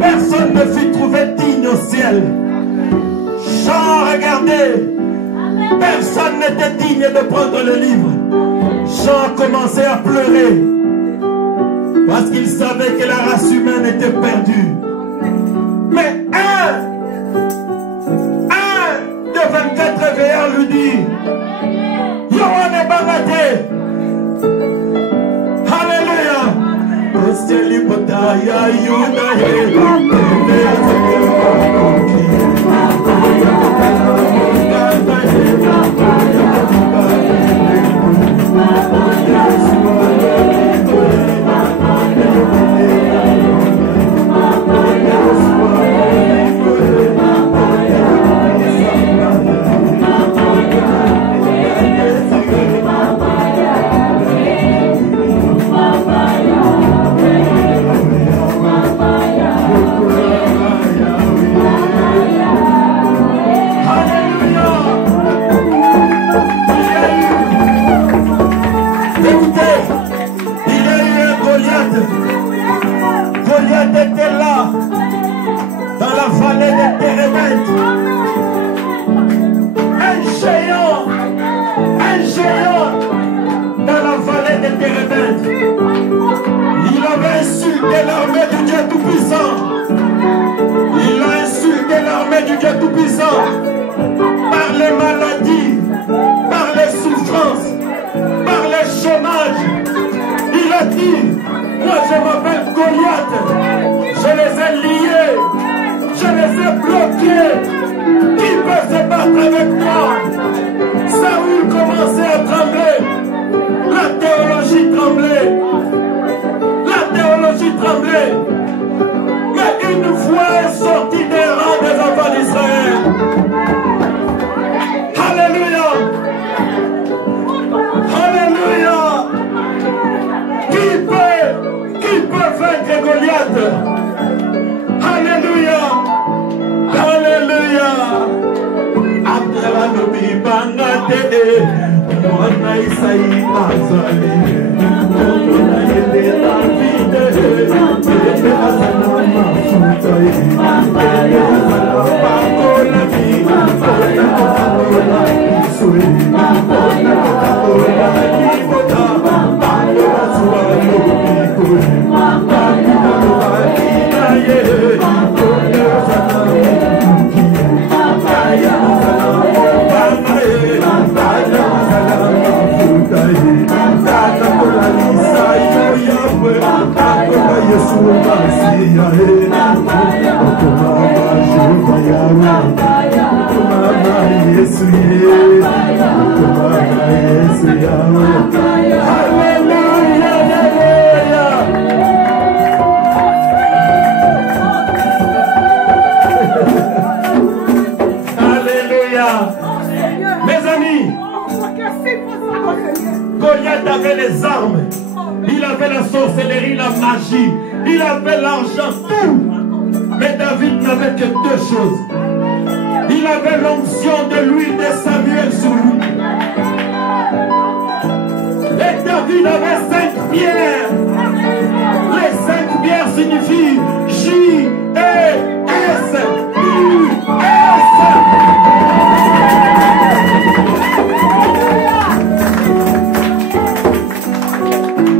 Personne ne fut trouvé digne au ciel. Jean, regardez, personne n'était digne de prendre le livre. Jean a commencé à pleurer parce qu'il savait que la race humaine était perdue. Mais un de 24 veilleurs lui dit, Yohane Bangate, Alléluia. Goliath était là, dans la vallée des Térébenth. Un géant dans la vallée des Térébenth. Il avait insulté l'armée du Dieu Tout-Puissant. Il a insulté l'armée du Dieu Tout-Puissant par les maladies, par les souffrances, par les chômages. Il a dit, moi je m'appelle Goliath, je les ai liés, je les ai bloqués. Qui peut se battre avec toi. Saül commençait à trembler. La théologie tremblait. La théologie tremblait. Mais une voix est sortie des rangs des enfants d'Israël. Alléluia. Alléluia. Qui peut vaincre Goliath? Alléluia. Alléluia. Abdelanobi Bangate, Mwana Isaïe Azali, Mwana Yede David, Yede Azanama Futaï, Yede Azanama Kolami, Mwana Kotakola Isui, Mwana Kotakola Kibota, Mwana Suano Bikui, Mwana Kotakola Ye, Mwana Azanama Mes amis, Goliath avait les armes, il avait la sorcellerie, la magie, il avait l'argent, tout. Mais David n'avait que deux choses. Il avait l'onction de l'huile de Samuel sur lui. Et David avait 5 pierres. Les 5 pierres signifient J-E-S-U-S.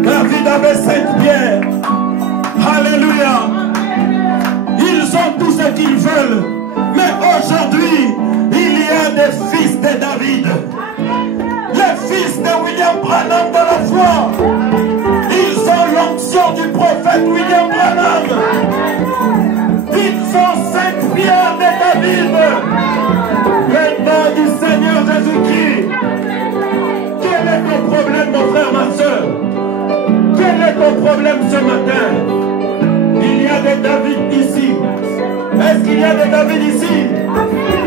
David avait 5 pierres. Alléluia. Ils ont tout ce qu'ils veulent. Mais aujourd'hui, il y a des fils de David. Les fils de William Branham dans la foi. Ils ont l'onction du prophète William Branham. Ils ont 5 pierres de David. Le nom du Seigneur Jésus-Christ. Quel est ton problème, mon frère, ma soeur? Quel est ton problème ce matin? Il y a des David ici. Est-ce qu'il y a des David ici?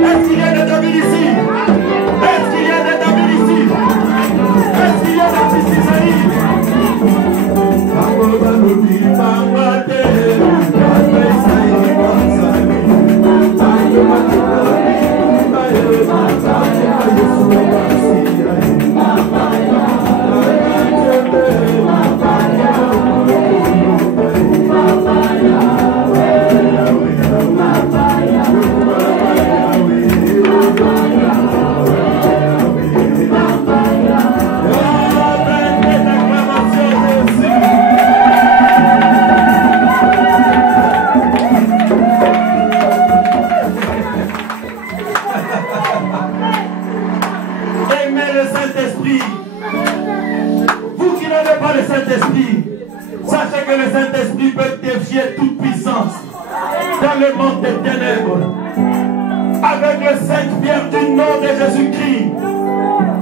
Est-ce qu'il y a des David ici? Est-ce qu'il y a des David ici? Est-ce qu'il y a des fils d'Isaïe? Saint-Esprit, sachez que le Saint-Esprit peut défier toute puissance dans le monde des ténèbres. Avec les 5 pierres du nom de Jésus-Christ.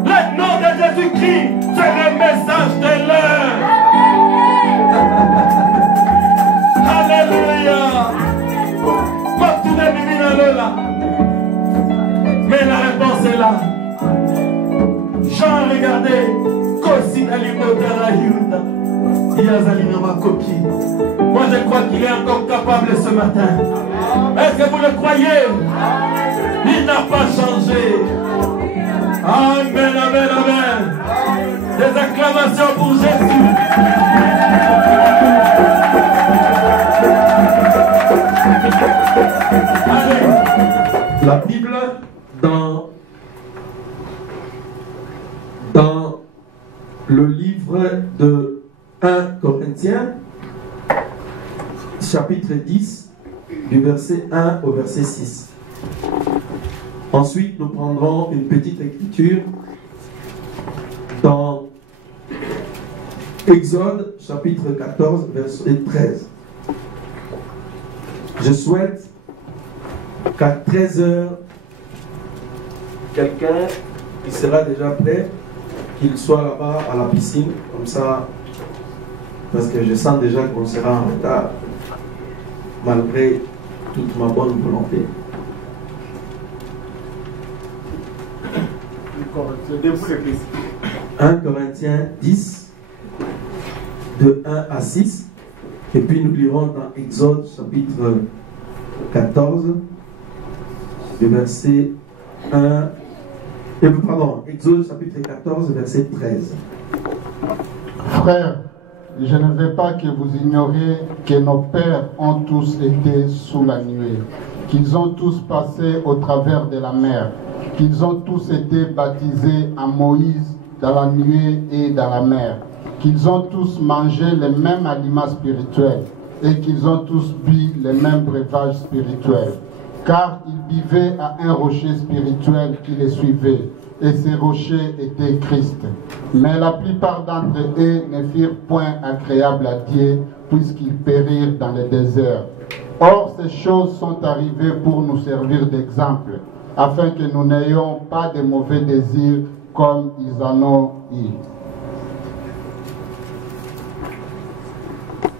Le nom de Jésus-Christ, c'est le message de l'heure. Alléluia. Mais la réponse est là. Jean, regardez. Moi je crois qu'il est encore capable ce matin. Est-ce que vous le croyez? Il n'a pas changé. Amen, amen, amen. Des acclamations pour Jésus. Allez. La Bible dans le livre de 1 Corinthiens, chapitre 10, du verset 1 au verset 6. Ensuite, nous prendrons une petite écriture dans Exode, chapitre 14, verset 13. Je souhaite qu'à 13h, quelqu'un qui sera déjà prêt, qu'il soit là-bas à la piscine, comme ça, parce que je sens déjà qu'on sera en retard, malgré toute ma bonne volonté. 1 Corinthiens 10, de 1 à 6, et puis nous lirons dans Exode chapitre 14, le verset 1, Exode chapitre 14, verset 13. Frères, je ne veux pas que vous ignoriez que nos pères ont tous été sous la nuée, qu'ils ont tous passé au travers de la mer, qu'ils ont tous été baptisés en Moïse dans la nuée et dans la mer, qu'ils ont tous mangé les mêmes aliments spirituels et qu'ils ont tous bu les mêmes breuvages spirituels, car ils vivaient à un rocher spirituel qui les suivait, et ces rochers étaient Christ. Mais la plupart d'entre eux ne firent point agréable à Dieu, puisqu'ils périrent dans le désert. Or, ces choses sont arrivées pour nous servir d'exemple, afin que nous n'ayons pas de mauvais désirs comme ils en ont eu.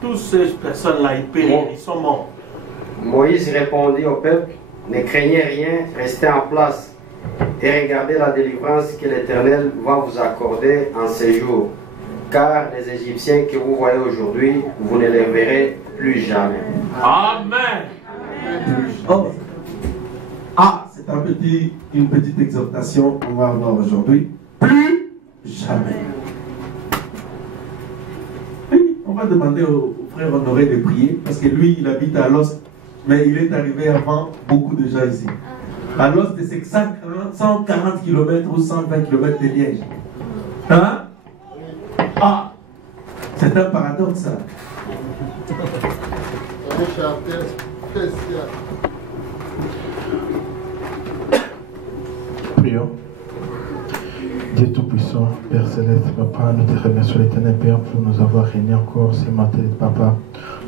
Toutes ces personnes-là, ils périrent, ils sont morts. Moïse répondit au peuple, ne craignez rien, restez en place et regardez la délivrance que l'Éternel va vous accorder en ces jours. Car les Égyptiens que vous voyez aujourd'hui, vous ne les verrez plus jamais. Amen. Oh. Ah, c'est une petite exhortation qu'on va avoir aujourd'hui. Plus jamais. Oui, on va demander au frère Honoré de prier, parce que lui, il habite à Alost, mais il est arrivé avant beaucoup de gens ici. Alost, c'est 140 km ou 120 km de Liège. Hein? Ah, c'est un paradoxe, ça. Prions. Dieu Tout-Puissant, Père Céleste, Papa, nous te remercions l'Éternel Père pour nous avoir réunis encore ce matin, Papa,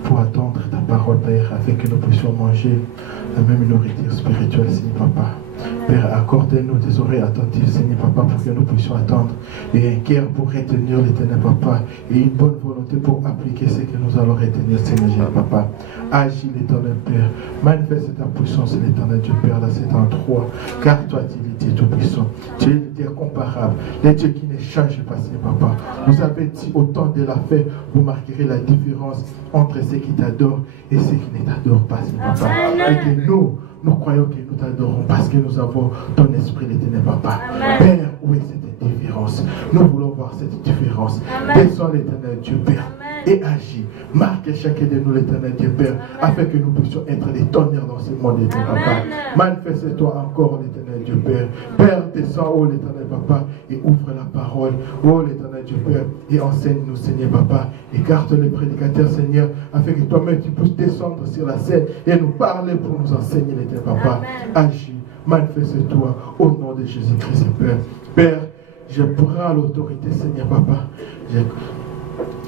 pour attendre ta parole, Père, afin que nous puissions manger la même nourriture spirituelle, Seigneur Papa. Père, accorde-nous des oreilles attentives, Seigneur Papa, pour que nous puissions attendre, et un cœur pour retenir l'Éternel Papa, et une bonne volonté pour appliquer ce que nous allons retenir, Seigneur Papa. Agis l'Éternel Père, manifeste ta puissance, l'Éternel Dieu Père, dans cet endroit, car toi tu es le Dieu Tout-Puissant, tu es le Dieu comparable, le Dieu qui ne change pas, Seigneur Papa. Vous avez dit au temps de la fête, vous marquerez la différence entre ceux qui t'adorent et ceux qui ne t'adorent pas, Seigneur Papa. Et que nous croyons que nous t'adorons parce que nous avons ton esprit, l'Éternel Papa. Père, où est cette différence? Nous voulons voir cette différence. Descends, l'Éternel Dieu Père, et agis. Marque chacun de nous, l'Éternel Dieu Père, afin que nous puissions être des tonnerres dans ce monde, l'Éternel Papa. Manifeste-toi encore, l'Éternel Dieu Père. Père, descends, oh l'Éternel Papa, et ouvre la parole, oh l'Éternel Dieu Père, et enseigne-nous, Seigneur Papa. Écarte les prédicateurs, Seigneur, afin que toi-même tu puisses descendre sur la scène et nous parler pour nous enseigner, l'Éternel Papa. Agis, manifeste-toi au nom de Jésus-Christ, Père. Père, je prends l'autorité, Seigneur Papa.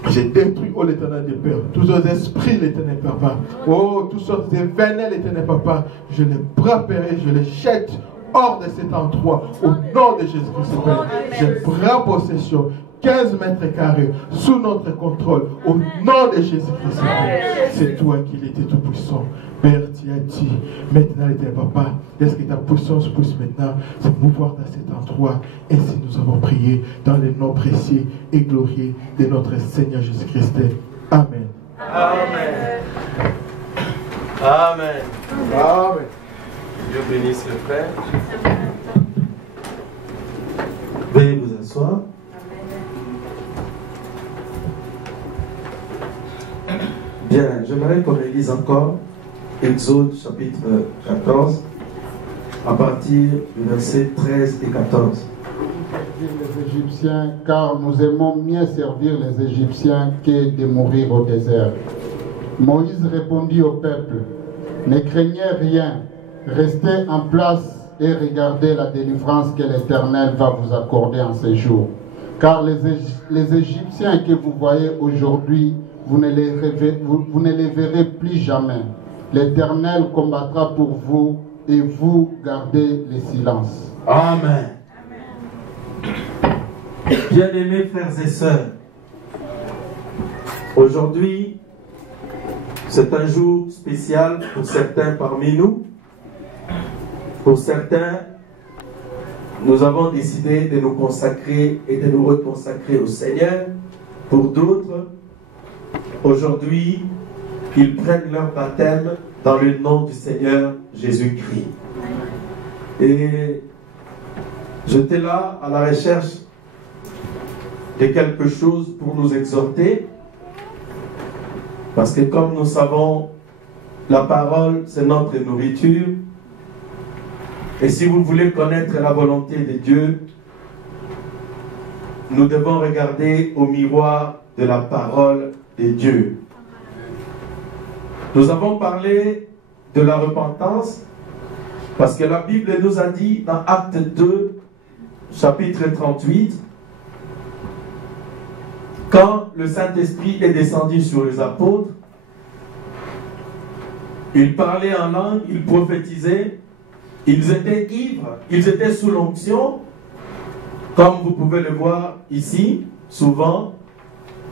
J'ai détruit, oh l'Éternel Dieu Père, tous les esprits, l'Éternel Papa. Oh, tous ces vénins, l'Éternel Papa. Je les brappe et je les jette hors de cet endroit. Au nom de Jésus-Christ, Père. Je prends possession. 15 mètres carrés sous notre contrôle. Au nom de Jésus-Christ, c'est toi qui l'étais tout puissant. Père, tu as dit, maintenant, l'Éternel Papa, est-ce que ta puissance puisse maintenant se mouvoir dans cet endroit? Ainsi nous avons prié dans le nom précieux et glorieux de notre Seigneur Jésus-Christ. Amen. Amen. Amen. Amen. Dieu bénisse le frère. Veuillez vous asseoir. Bien, j'aimerais qu'on relise encore Exode chapitre 14 à partir du verset 13 et 14. Les Égyptiens, car nous aimons mieux servir les Égyptiens que de mourir au désert. Moïse répondit au peuple, ne craignez rien, restez en place et regardez la délivrance que l'Éternel va vous accorder en ces jours. Car les Égyptiens que vous voyez aujourd'hui, vous ne les verrez plus jamais. L'Éternel combattra pour vous et vous gardez le silence. Amen. Bien-aimés frères et sœurs, aujourd'hui, c'est un jour spécial pour certains parmi nous. Pour certains, nous avons décidé de nous consacrer et de nous reconsacrer au Seigneur. Pour d'autres, aujourd'hui, ils prennent leur baptême dans le nom du Seigneur Jésus-Christ. Et j'étais là à la recherche de quelque chose pour nous exhorter, parce que comme nous savons, la parole, c'est notre nourriture. Et si vous voulez connaître la volonté de Dieu, nous devons regarder au miroir de la parole de Dieu. Nous avons parlé de la repentance, parce que la Bible nous a dit dans Acte 2, chapitre 38, quand le Saint-Esprit est descendu sur les apôtres, ils parlaient en langue, ils prophétisaient, ils étaient ivres, ils étaient sous l'onction, comme vous pouvez le voir ici, souvent.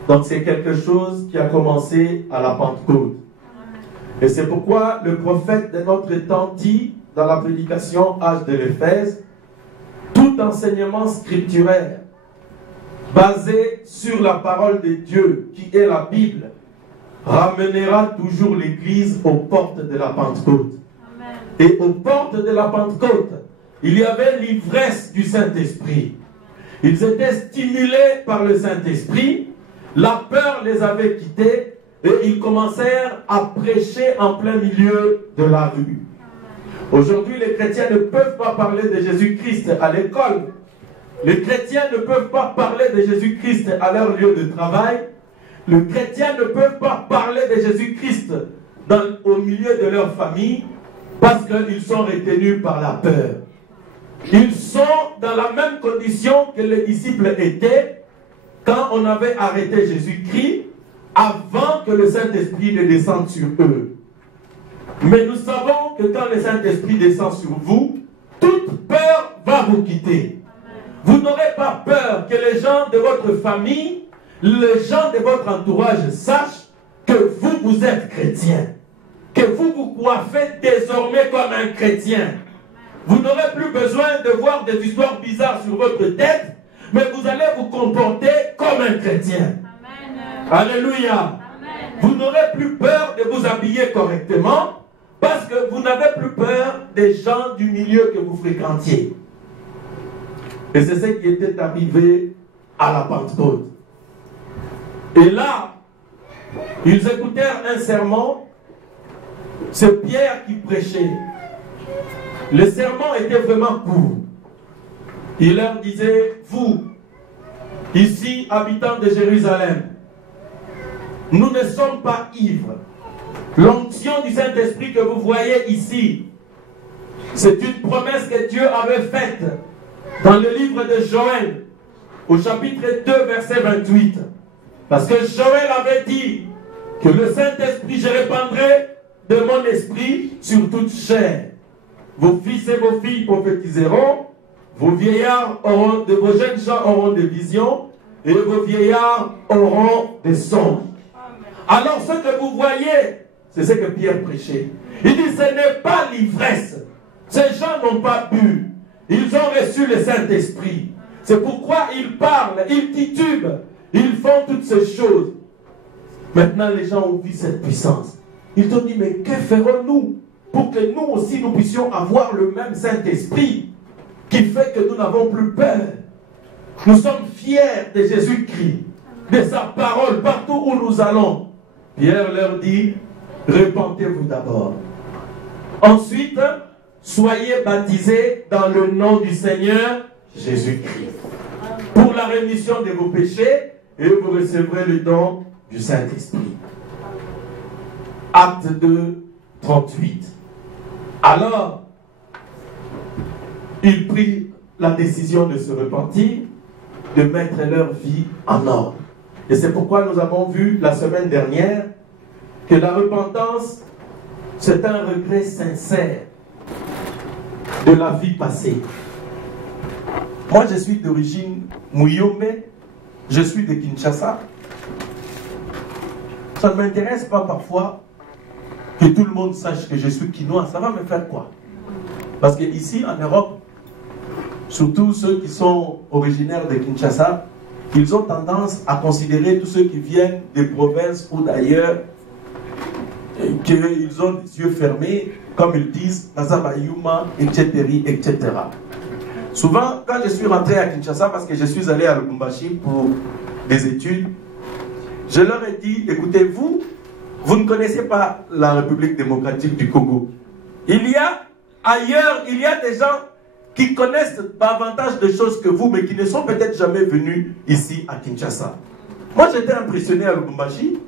Donc c'est quelque chose qui a commencé à la Pentecôte. Et c'est pourquoi le prophète de notre temps dit, dans la prédication Âge de l'Éphèse, tout enseignement scripturaire basé sur la parole de Dieu, qui est la Bible, ramènera toujours l'Église aux portes de la Pentecôte. Amen. Et aux portes de la Pentecôte, il y avait l'ivresse du Saint-Esprit. Ils étaient stimulés par le Saint-Esprit, la peur les avait quittés, et ils commencèrent à prêcher en plein milieu de la rue. Aujourd'hui, les chrétiens ne peuvent pas parler de Jésus-Christ à l'école. Les chrétiens ne peuvent pas parler de Jésus-Christ à leur lieu de travail. Les chrétiens ne peuvent pas parler de Jésus-Christ au milieu de leur famille parce qu'ils sont retenus par la peur. Ils sont dans la même condition que les disciples étaient quand on avait arrêté Jésus-Christ avant que le Saint-Esprit ne descende sur eux. Mais nous savons que quand le Saint-Esprit descend sur vous, toute peur va vous quitter. Vous n'aurez pas peur que les gens de votre famille, les gens de votre entourage sachent que vous êtes chrétien. Que vous vous coiffez désormais comme un chrétien. Vous n'aurez plus besoin de voir des histoires bizarres sur votre tête, mais vous allez vous comporter comme un chrétien. Amen. Alléluia. Amen. Vous n'aurez plus peur de vous habiller correctement, parce que vous n'avez plus peur des gens du milieu que vous fréquentiez. Et c'est ce qui était arrivé à la Pentecôte. Et là, ils écoutèrent un sermon. C'est Pierre qui prêchait. Le sermon était vraiment court. Il leur disait, vous, ici, habitants de Jérusalem, nous ne sommes pas ivres. L'onction du Saint-Esprit que vous voyez ici, c'est une promesse que Dieu avait faite dans le livre de Joël, au chapitre 2, verset 28. Parce que Joël avait dit que le Saint-Esprit, je répandrai de mon esprit sur toute chair. Vos fils et vos filles prophétiseront, vos vieillards auront, vos jeunes gens auront des visions, et vos vieillards auront des songes. Alors ce que vous voyez, c'est ce que Pierre prêchait. Il dit, ce n'est pas l'ivresse. Ces gens n'ont pas bu. Ils ont reçu le Saint-Esprit. C'est pourquoi ils parlent, ils titubent, ils font toutes ces choses. Maintenant, les gens ont vu cette puissance. Ils ont dit, mais que ferons-nous pour que nous aussi, nous puissions avoir le même Saint-Esprit qui fait que nous n'avons plus peur. Nous sommes fiers de Jésus-Christ, de sa parole, partout où nous allons. Pierre leur dit, repentez-vous d'abord. Ensuite, soyez baptisés dans le nom du Seigneur Jésus-Christ pour la rémission de vos péchés et vous recevrez le don du Saint-Esprit. Acte 2, 38. Alors, ils prirent la décision de se repentir, de mettre leur vie en ordre. Et c'est pourquoi nous avons vu la semaine dernière que la repentance, c'est un regret sincère de la vie passée. Moi, je suis d'origine Muyombe, je suis de Kinshasa. Ça ne m'intéresse pas parfois que tout le monde sache que je suis quinois. Ça va me faire quoi? Parce qu'ici, en Europe, surtout ceux qui sont originaires de Kinshasa, ils ont tendance à considérer tous ceux qui viennent des provinces ou d'ailleurs qu'ils ont les yeux fermés, comme ils disent, Nazabayuma, etc., etc. Souvent, quand je suis rentré à Kinshasa, parce que je suis allé à Lubumbashi pour des études, je leur ai dit, écoutez, vous ne connaissez pas la République démocratique du Congo. Il y a ailleurs, il y a des gens qui connaissent davantage de choses que vous, mais qui ne sont peut-être jamais venus ici à Kinshasa. Moi, j'étais impressionné à Lubumbashi.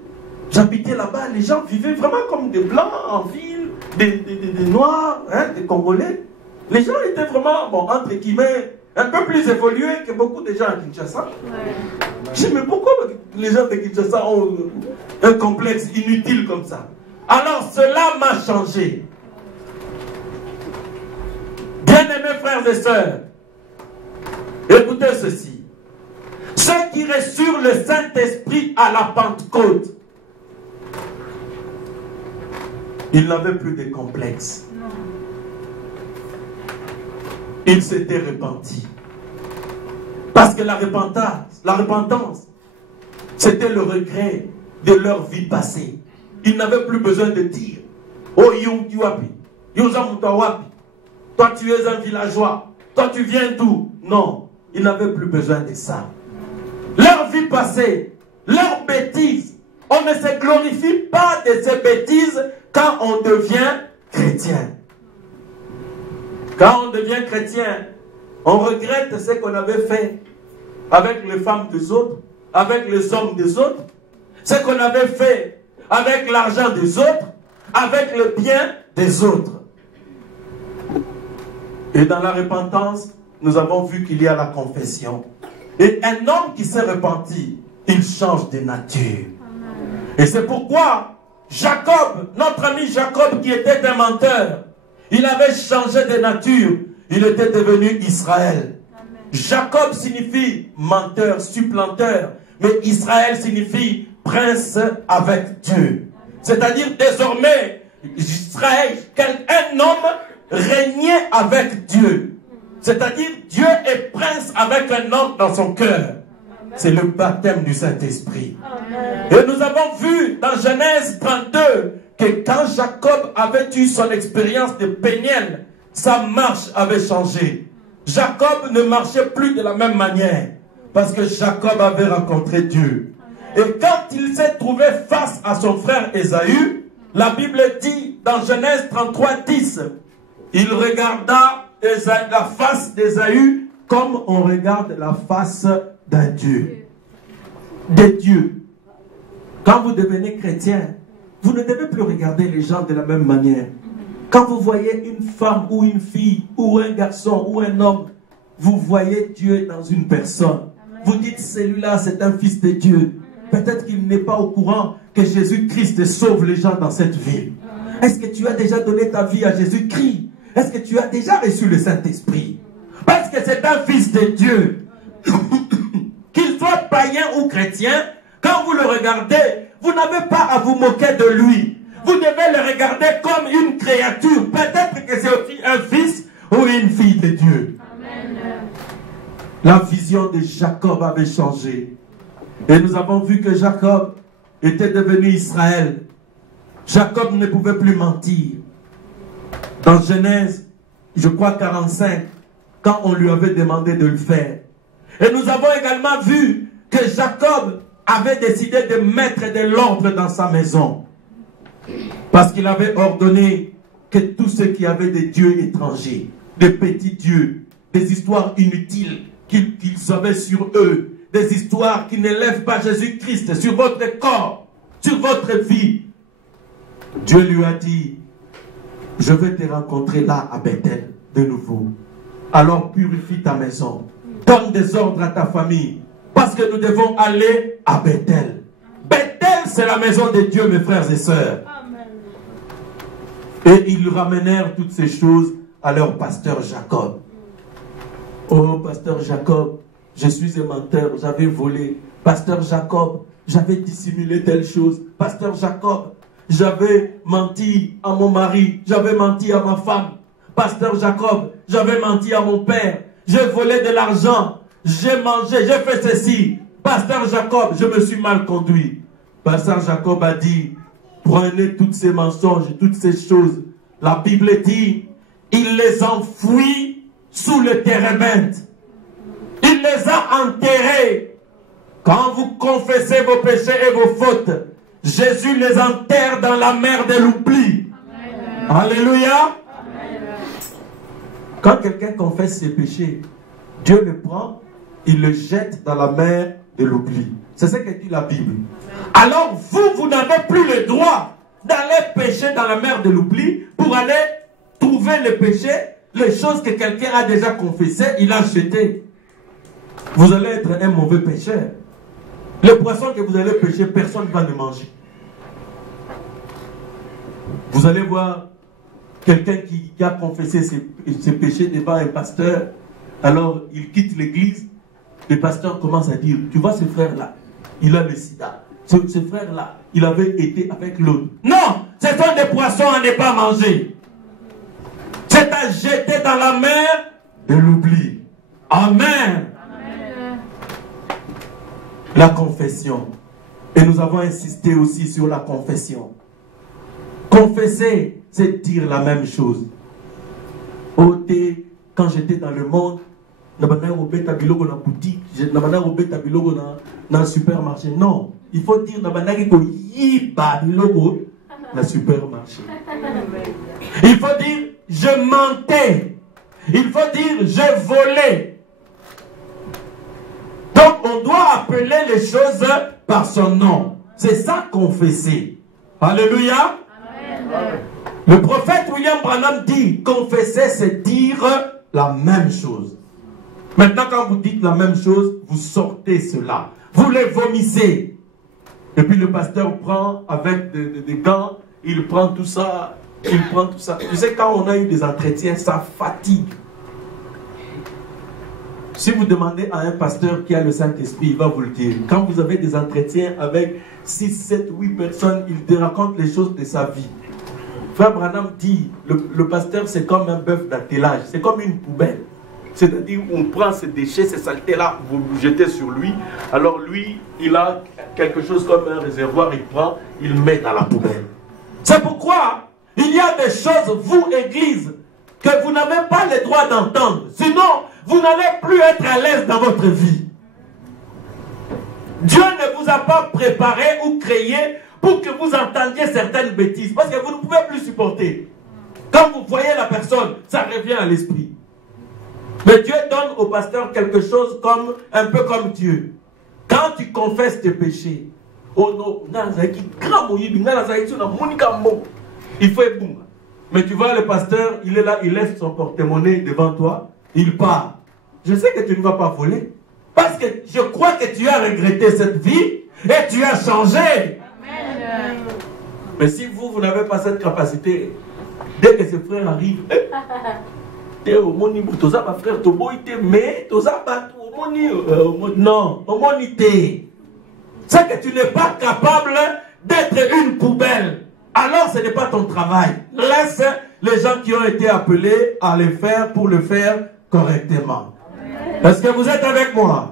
J'habitais là-bas, les gens vivaient vraiment comme des blancs en ville, des noirs, hein, des Congolais. Les gens étaient vraiment, bon, entre guillemets, un peu plus évolués que beaucoup de gens à Kinshasa. Je dis, mais pourquoi les gens de Kinshasa ont un complexe inutile comme ça? Alors, cela m'a changé. Bien-aimés frères et sœurs, écoutez ceci. Ceux qui reçurent le Saint-Esprit à la Pentecôte, ils n'avaient plus de complexe. Ils s'étaient repentis. Parce que la repentance, c'était le regret de leur vie passée. Ils n'avaient plus besoin de dire, oh Yuwapi, Yuzamukawapi, toi tu es un villageois, toi tu viens d'où? Non, ils n'avaient plus besoin de ça. Leur vie passée, leurs bêtises, on ne se glorifie pas de ces bêtises quand on devient chrétien. Quand on devient chrétien, on regrette ce qu'on avait fait avec les femmes des autres, avec les hommes des autres, ce qu'on avait fait avec l'argent des autres, avec le bien des autres. Et dans la repentance, nous avons vu qu'il y a la confession. Et un homme qui s'est repenti, il change de nature. Et c'est pourquoi Jacob, notre ami Jacob qui était un menteur, il avait changé de nature. Il était devenu Israël. Amen. Jacob signifie menteur, supplanteur. Mais Israël signifie prince avec Dieu. C'est-à-dire désormais, Israël, un homme régnait avec Dieu. C'est-à-dire Dieu est prince avec un homme dans son cœur. C'est le baptême du Saint-Esprit. Et nous avons vu dans Genèse 32 que quand Jacob avait eu son expérience de Péniel, sa marche avait changé. Jacob ne marchait plus de la même manière parce que Jacob avait rencontré Dieu. Et quand il s'est trouvé face à son frère Ésaü, la Bible dit dans Genèse 33, 10, il regarda la face d'Ésaü comme on regarde la face d'un Dieu. De Dieu. Quand vous devenez chrétien, vous ne devez plus regarder les gens de la même manière. Quand vous voyez une femme ou une fille ou un garçon ou un homme, vous voyez Dieu dans une personne. Vous dites, celui-là, c'est un fils de Dieu. Peut-être qu'il n'est pas au courant que Jésus-Christ sauve les gens dans cette ville. Est-ce que tu as déjà donné ta vie à Jésus-Christ? Est-ce que tu as déjà reçu le Saint-Esprit? Parce que c'est un fils de Dieu. Qu'il soit païen ou chrétien, quand vous le regardez, vous n'avez pas à vous moquer de lui. Vous devez le regarder comme une créature. Peut-être que c'est aussi un fils ou une fille de Dieu. Amen. La vision de Jacob avait changé. Et nous avons vu que Jacob était devenu Israël. Jacob ne pouvait plus mentir. Dans Genèse, je crois 45, quand on lui avait demandé de le faire. Et nous avons également vu que Jacob avait décidé de mettre de l'ordre dans sa maison. Parce qu'il avait ordonné que tous ceux qui avaient des dieux étrangers, des petits dieux, des histoires inutiles qu'ils avaient sur eux, des histoires qui n'élèvent pas Jésus-Christ sur votre corps, sur votre vie. Dieu lui a dit, je vais te rencontrer là à Bethel de nouveau. Alors purifie ta maison, donne des ordres à ta famille, parce que nous devons aller à Bethel. Bethel, c'est la maison de Dieu, mes frères et sœurs. Amen. Et ils ramenèrent toutes ces choses à leur pasteur Jacob. Oh, pasteur Jacob, je suis un menteur, j'avais volé. Pasteur Jacob, j'avais dissimulé telle chose. Pasteur Jacob, j'avais menti à mon mari, j'avais menti à ma femme. Pasteur Jacob, j'avais menti à mon père, j'ai volé de l'argent, j'ai mangé, j'ai fait ceci. Pasteur Jacob, je me suis mal conduit. Pasteur Jacob a dit, prenez tous ces mensonges, toutes ces choses. La Bible dit, il les enfouit sous le térébinthe. Il les a enterrés. Quand vous confessez vos péchés et vos fautes, Jésus les enterre dans la mer de l'oubli. Alléluia. Quand quelqu'un confesse ses péchés, Dieu le prend, il le jette dans la mer de l'oubli. C'est ce que dit la Bible. Alors vous n'avez plus le droit d'aller pêcher dans la mer de l'oubli pour aller trouver le péché, les choses que quelqu'un a déjà confessées, il a jeté. Vous allez être un mauvais pécheur. Le poisson que vous allez pêcher, personne ne va le manger. Vous allez voir quelqu'un qui a confessé ses péchés devant un pasteur, alors il quitte l'église, le pasteur commence à dire, tu vois ce frère-là, il a le sida. Ce frère-là, il avait été avec l'autre. Non, ce sont des poissons à ne pas manger. C'est à jeter dans la mer de l'oubli. Amen. La confession. Et nous avons insisté aussi sur la confession. Confesser, c'est dire la même chose. Quand j'étais dans le monde, dans la boutique, dans le supermarché. Non, il faut dire dans le supermarché. Il faut dire je mentais. Il faut dire je volais. Donc on doit appeler les choses par son nom. C'est ça confesser. Alléluia. Amen. Le prophète William Branham dit confesser, c'est dire la même chose. Maintenant, quand vous dites la même chose, vous sortez cela. Vous les vomissez. Et puis le pasteur prend avec des gants, il prend tout ça, il prend tout ça. Tu sais, quand on a eu des entretiens, ça fatigue. Si vous demandez à un pasteur qui a le Saint-Esprit, il va vous le dire. Quand vous avez des entretiens avec 6, 7, 8 personnes, il te raconte les choses de sa vie. Frère Branham dit, le pasteur c'est comme un bœuf d'attelage, c'est comme une poubelle. C'est-à-dire on prend ces déchets, ces saletés-là, vous le jetez sur lui. Alors lui, il a quelque chose comme un réservoir, il prend, il met dans la poubelle. C'est pourquoi il y a des choses, vous, Église, que vous n'avez pas le droit d'entendre. Sinon, vous n'allez plus être à l'aise dans votre vie. Dieu ne vous a pas préparé ou créé pour que vous entendiez certaines bêtises. Parce que vous ne pouvez plus supporter. Quand vous voyez la personne, ça revient à l'esprit. Mais Dieu donne au pasteur quelque chose comme, un peu comme Dieu. Quand tu confesses tes péchés, oh non, il faut être bon. Mais tu vois le pasteur, il est là, il laisse son porte-monnaie devant toi, il part. Je sais que tu ne vas pas voler. Parce que je crois que tu as regretté cette vie et tu as changé. Amen. Mais si vous n'avez pas cette capacité, dès que ce frère arrive, non, c'est que tu n'es pas capable d'être une poubelle. Alors ce n'est pas ton travail. Laisse les gens qui ont été appelés à le faire pour le faire correctement. Est-ce que vous êtes avec moi?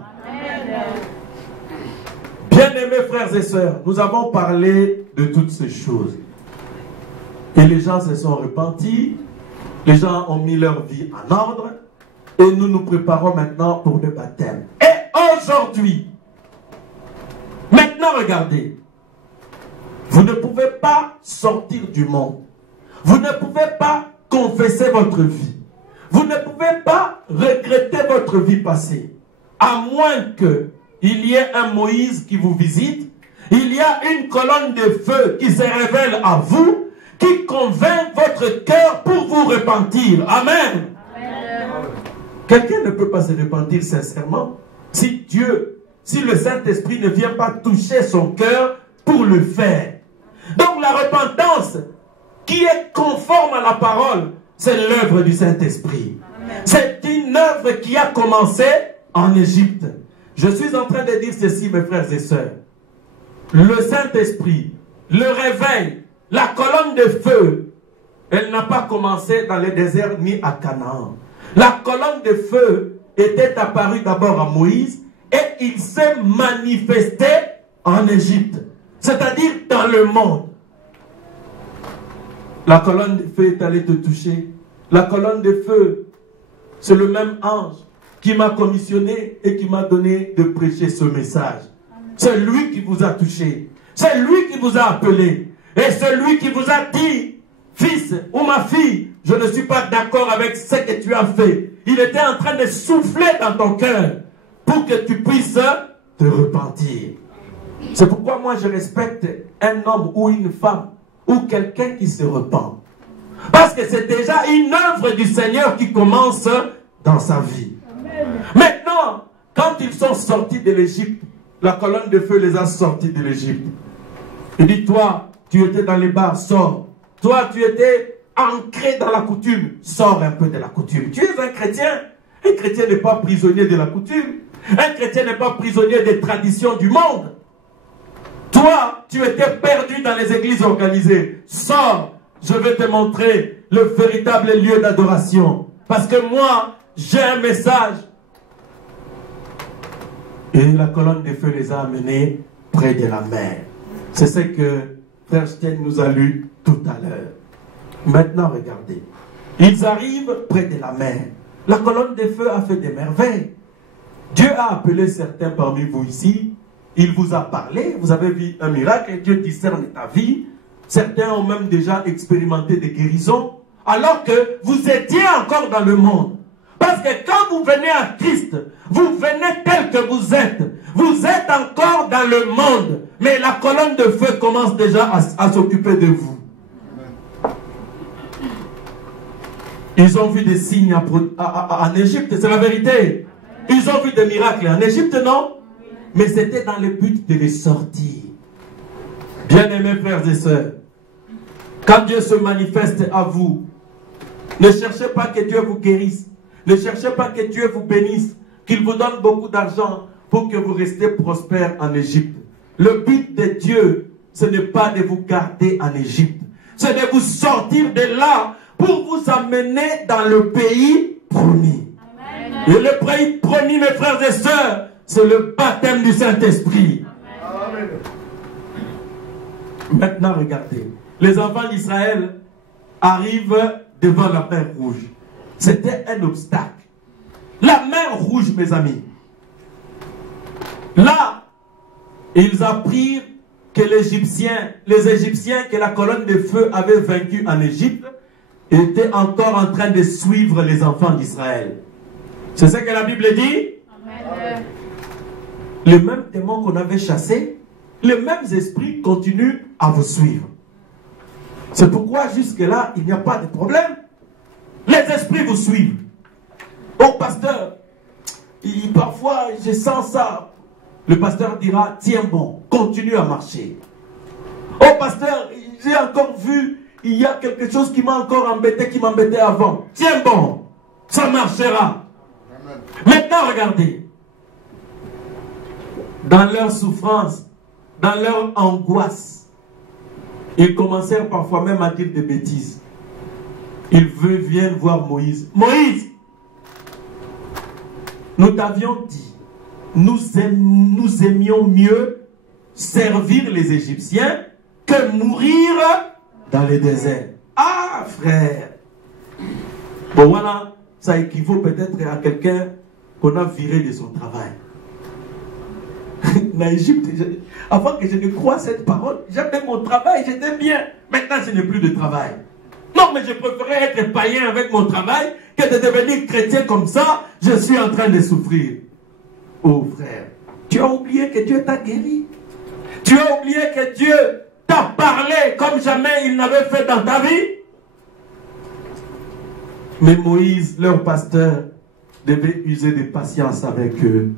Bien-aimés frères et sœurs, nous avons parlé de toutes ces choses. Et les gens se sont repentis. Les gens ont mis leur vie en ordre. Et nous nous préparons maintenant pour le baptême. Et aujourd'hui, maintenant regardez, vous ne pouvez pas sortir du monde. Vous ne pouvez pas confesser votre vie. Vous ne pouvez pas regretter votre vie passée. À moins qu'il y ait un Moïse qui vous visite, il y a une colonne de feu qui se révèle à vous, qui convainc votre cœur pour vous repentir. Amen. Amen. Quelqu'un ne peut pas se repentir sincèrement si le Saint-Esprit ne vient pas toucher son cœur pour le faire. Donc la repentance qui est conforme à la parole, c'est l'œuvre du Saint-Esprit. C'est une œuvre qui a commencé en Égypte. Je suis en train de dire ceci, mes frères et sœurs. Le Saint-Esprit, le réveil, la colonne de feu, elle n'a pas commencé dans le désert ni à Canaan. La colonne de feu était apparue d'abord à Moïse et il s'est manifesté en Égypte, c'est-à-dire dans le monde. La colonne de feu est allée te toucher. La colonne de feu, c'est le même ange qui m'a commissionné et qui m'a donné de prêcher ce message. C'est lui qui vous a touché. C'est lui qui vous a appelé. Et c'est lui qui vous a dit, fils ou ma fille, je ne suis pas d'accord avec ce que tu as fait. Il était en train de souffler dans ton cœur pour que tu puisses te repentir. C'est pourquoi moi je respecte un homme ou une femme ou quelqu'un qui se repent. Parce que c'est déjà une œuvre du Seigneur qui commence dans sa vie. Maintenant, quand ils sont sortis de l'Égypte, la colonne de feu les a sortis de l'Égypte. Il dit, toi, tu étais dans les bars, sors. Toi, tu étais ancré dans la coutume, sors un peu de la coutume. Tu es un chrétien. Un chrétien n'est pas prisonnier de la coutume. Un chrétien n'est pas prisonnier des traditions du monde. Toi, tu étais perdu dans les églises organisées. Sors, je vais te montrer le véritable lieu d'adoration. Parce que moi, j'ai un message. Et la colonne de feu les a amenés près de la mer. C'est ce que Frère Stein nous a lu tout à l'heure. Maintenant, regardez. Ils arrivent près de la mer. La colonne de feu a fait des merveilles. Dieu a appelé certains parmi vous ici. Il vous a parlé. Vous avez vu un miracle. Dieu discerne ta vie. Certains ont même déjà expérimenté des guérisons. Alors que vous étiez encore dans le monde. Parce que quand vous venez à Christ, vous venez tel que vous êtes. Vous êtes encore dans le monde. Mais la colonne de feu commence déjà à s'occuper de vous. Ils ont vu des signes en Égypte, c'est la vérité. Ils ont vu des miracles en Égypte, non? Mais c'était dans le but de les sortir. Bien-aimés frères et sœurs, quand Dieu se manifeste à vous, ne cherchez pas que Dieu vous guérisse. Ne cherchez pas que Dieu vous bénisse, qu'il vous donne beaucoup d'argent pour que vous restiez prospères en Égypte. Le but de Dieu, ce n'est pas de vous garder en Égypte. C'est de vous sortir de là pour vous amener dans le pays promis. Amen. Et le pays promis, mes frères et sœurs, c'est le baptême du Saint-Esprit. Maintenant, regardez. Les enfants d'Israël arrivent devant la mer Rouge. C'était un obstacle. La mer Rouge, mes amis. Là, ils apprirent que les Égyptiens que la colonne de feu avait vaincu en Égypte, étaient encore en train de suivre les enfants d'Israël. C'est ce que la Bible dit? Amen. Les mêmes démons qu'on avait chassés, les mêmes esprits continuent à vous suivre. C'est pourquoi jusque-là, il n'y a pas de problème. Les esprits vous suivent. Oh pasteur, parfois je sens ça. Le pasteur dira, tiens bon, continue à marcher. Oh pasteur, j'ai encore vu, il y a quelque chose qui m'a encore embêté, qui m'embêtait avant. Tiens bon, ça marchera. Amen. Maintenant regardez. Dans leur souffrance, dans leur angoisse, ils commencèrent parfois même à dire des bêtises. Ils viennent voir Moïse. Moïse, nous t'avions dit, nous aimions mieux servir les Égyptiens que mourir dans le désert. Ah, frère. Bon, voilà, ça équivaut peut-être à quelqu'un qu'on a viré de son travail. En Égypte, avant que je ne croie cette parole, j'avais mon travail, j'étais bien. Maintenant, je n'ai plus de travail. Non, mais je préférais être païen avec mon travail que de devenir chrétien comme ça. Je suis en train de souffrir. Oh frère, tu as oublié que Dieu t'a guéri. Tu as oublié que Dieu t'a parlé comme jamais il n'avait fait dans ta vie. Mais Moïse, leur pasteur, devait user de patience avec eux.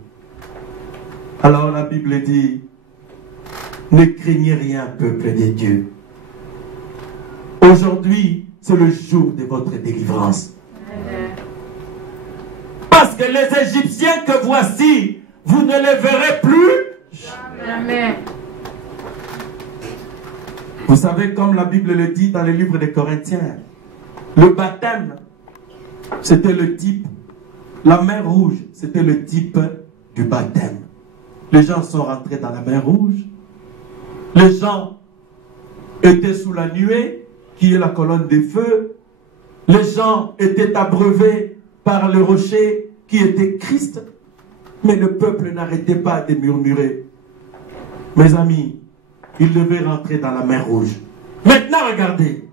Alors la Bible dit, ne craignez rien, peuple de Dieu. Aujourd'hui, c'est le jour de votre délivrance. Parce que les Égyptiens que voici, vous ne les verrez plus. Amen. Vous savez, comme la Bible le dit dans les livres des Corinthiens, le baptême, c'était le type, la mer rouge, c'était le type du baptême. Les gens sont rentrés dans la mer rouge. Les gens étaient sous la nuée, qui est la colonne de feu. Les gens étaient abreuvés par le rocher, qui était Christ. Mais le peuple n'arrêtait pas de murmurer. Mes amis, ils devaient rentrer dans la mer rouge. Maintenant, regardez.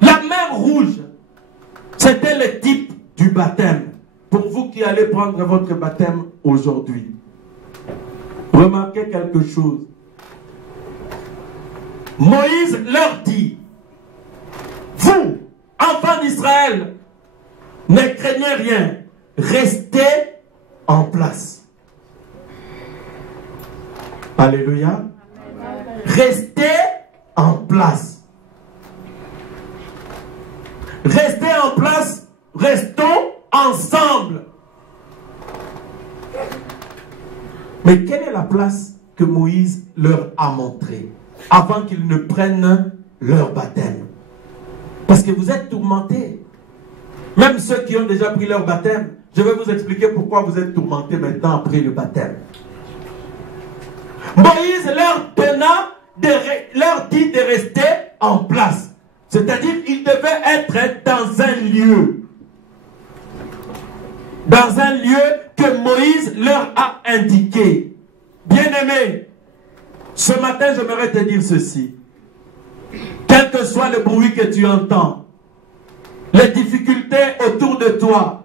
La mer rouge, c'était le type du baptême. Pour vous qui allez prendre votre baptême aujourd'hui, remarquez quelque chose. Moïse leur dit, vous, enfants d'Israël, ne craignez rien, restez en place. Alléluia. Restez en place. Restez en place, restons ensemble. Mais quelle est la place que Moïse leur a montrée avant qu'ils ne prennent leur baptême? Parce que vous êtes tourmentés. Même ceux qui ont déjà pris leur baptême, je vais vous expliquer pourquoi vous êtes tourmentés maintenant après le baptême. Moïse leur dit de rester en place. C'est-à-dire qu'ils devaient être dans un lieu. Dans un lieu que Moïse leur a indiqué. Bien-aimé, ce matin, j'aimerais te dire ceci. Quel que soit le bruit que tu entends, les difficultés autour de toi,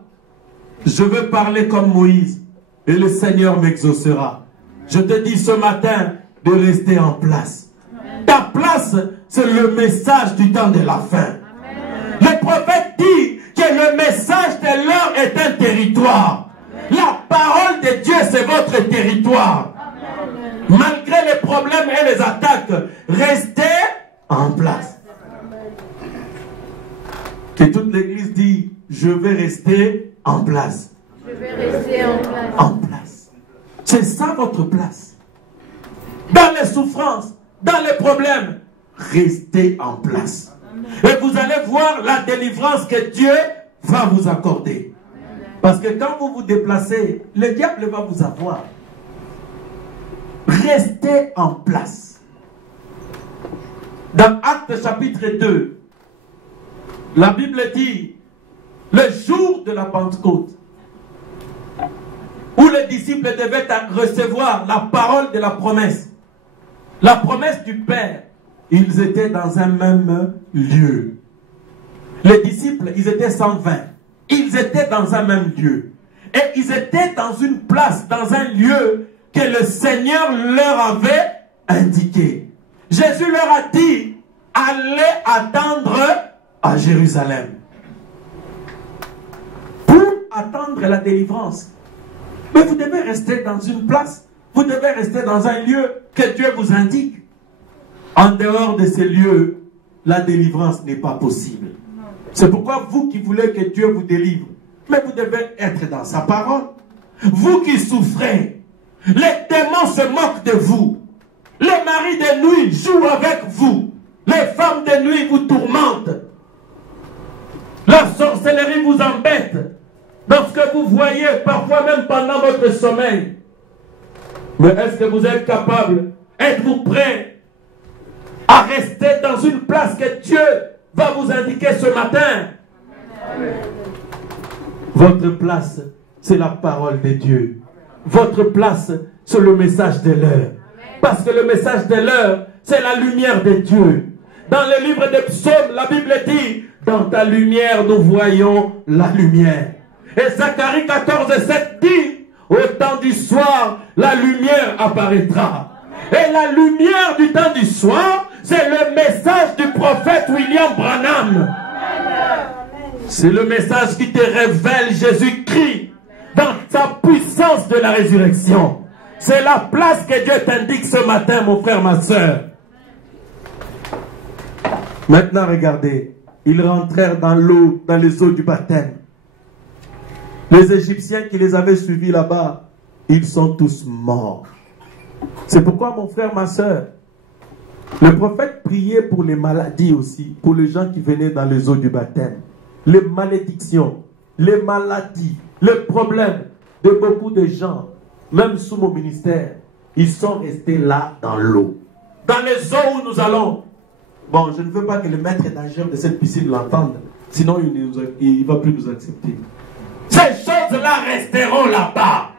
je veux parler comme Moïse et le Seigneur m'exaucera. Je te dis ce matin de rester en place. Ta place, c'est le message du temps de la fin. Le prophète dit que le message de l'heure est un territoire. La parole de Dieu, c'est votre territoire. Malgré les problèmes et les attaques, restez en place. Que toute l'église dit, je vais rester en place. Je vais rester en place. En place. C'est ça votre place. Dans les souffrances, dans les problèmes, restez en place. Et vous allez voir la délivrance que Dieu va vous accorder. Parce que quand vous vous déplacez, le diable va vous avoir. Restez en place. Dans Actes chapitre 2, la Bible dit, le jour de la Pentecôte, où les disciples devaient recevoir la parole de la promesse du Père, ils étaient dans un même lieu. Les disciples, ils étaient 120. Ils étaient dans un même lieu. Et ils étaient dans une place, dans un lieu que le Seigneur leur avait indiqué. Jésus leur a dit, allez attendre à Jérusalem. Pour attendre la délivrance. Mais vous devez rester dans une place, vous devez rester dans un lieu que Dieu vous indique. En dehors de ces lieux, la délivrance n'est pas possible. C'est pourquoi vous qui voulez que Dieu vous délivre, mais vous devez être dans sa parole. Vous qui souffrez, les démons se moquent de vous. Les maris de nuit jouent avec vous. Les femmes de nuit vous tourmentent. La sorcellerie vous embête. Dans ce que vous voyez, parfois même pendant votre sommeil. Mais est-ce que vous êtes capable? Êtes-vous prêt à rester dans une place que Dieu va vous indiquer ce matin? Votre place, c'est la parole de Dieu. Votre place, c'est le message de l'heure. Parce que le message de l'heure, c'est la lumière de Dieu. Dans le livre des psaumes, la Bible dit, dans ta lumière, nous voyons la lumière. Et Zacharie 14:7 dit, au temps du soir, la lumière apparaîtra. Et la lumière du temps du soir, c'est le message du prophète William Branham. C'est le message qui te révèle Jésus-Christ dans sa puissance de la résurrection. C'est la place que Dieu t'indique ce matin, mon frère, ma soeur. Maintenant, regardez. Ils rentrèrent dans l'eau, dans les eaux du baptême. Les Égyptiens qui les avaient suivis là-bas, ils sont tous morts. C'est pourquoi, mon frère, ma soeur, le prophète priait pour les maladies aussi, pour les gens qui venaient dans les eaux du baptême. Les malédictions, les maladies, les problèmes de beaucoup de gens, même sous mon ministère, ils sont restés là dans l'eau. Dans les eaux où nous allons. Bon, je ne veux pas que le maître nageur de cette piscine l'entende, sinon il ne va plus nous accepter. Ces choses-là resteront là-bas.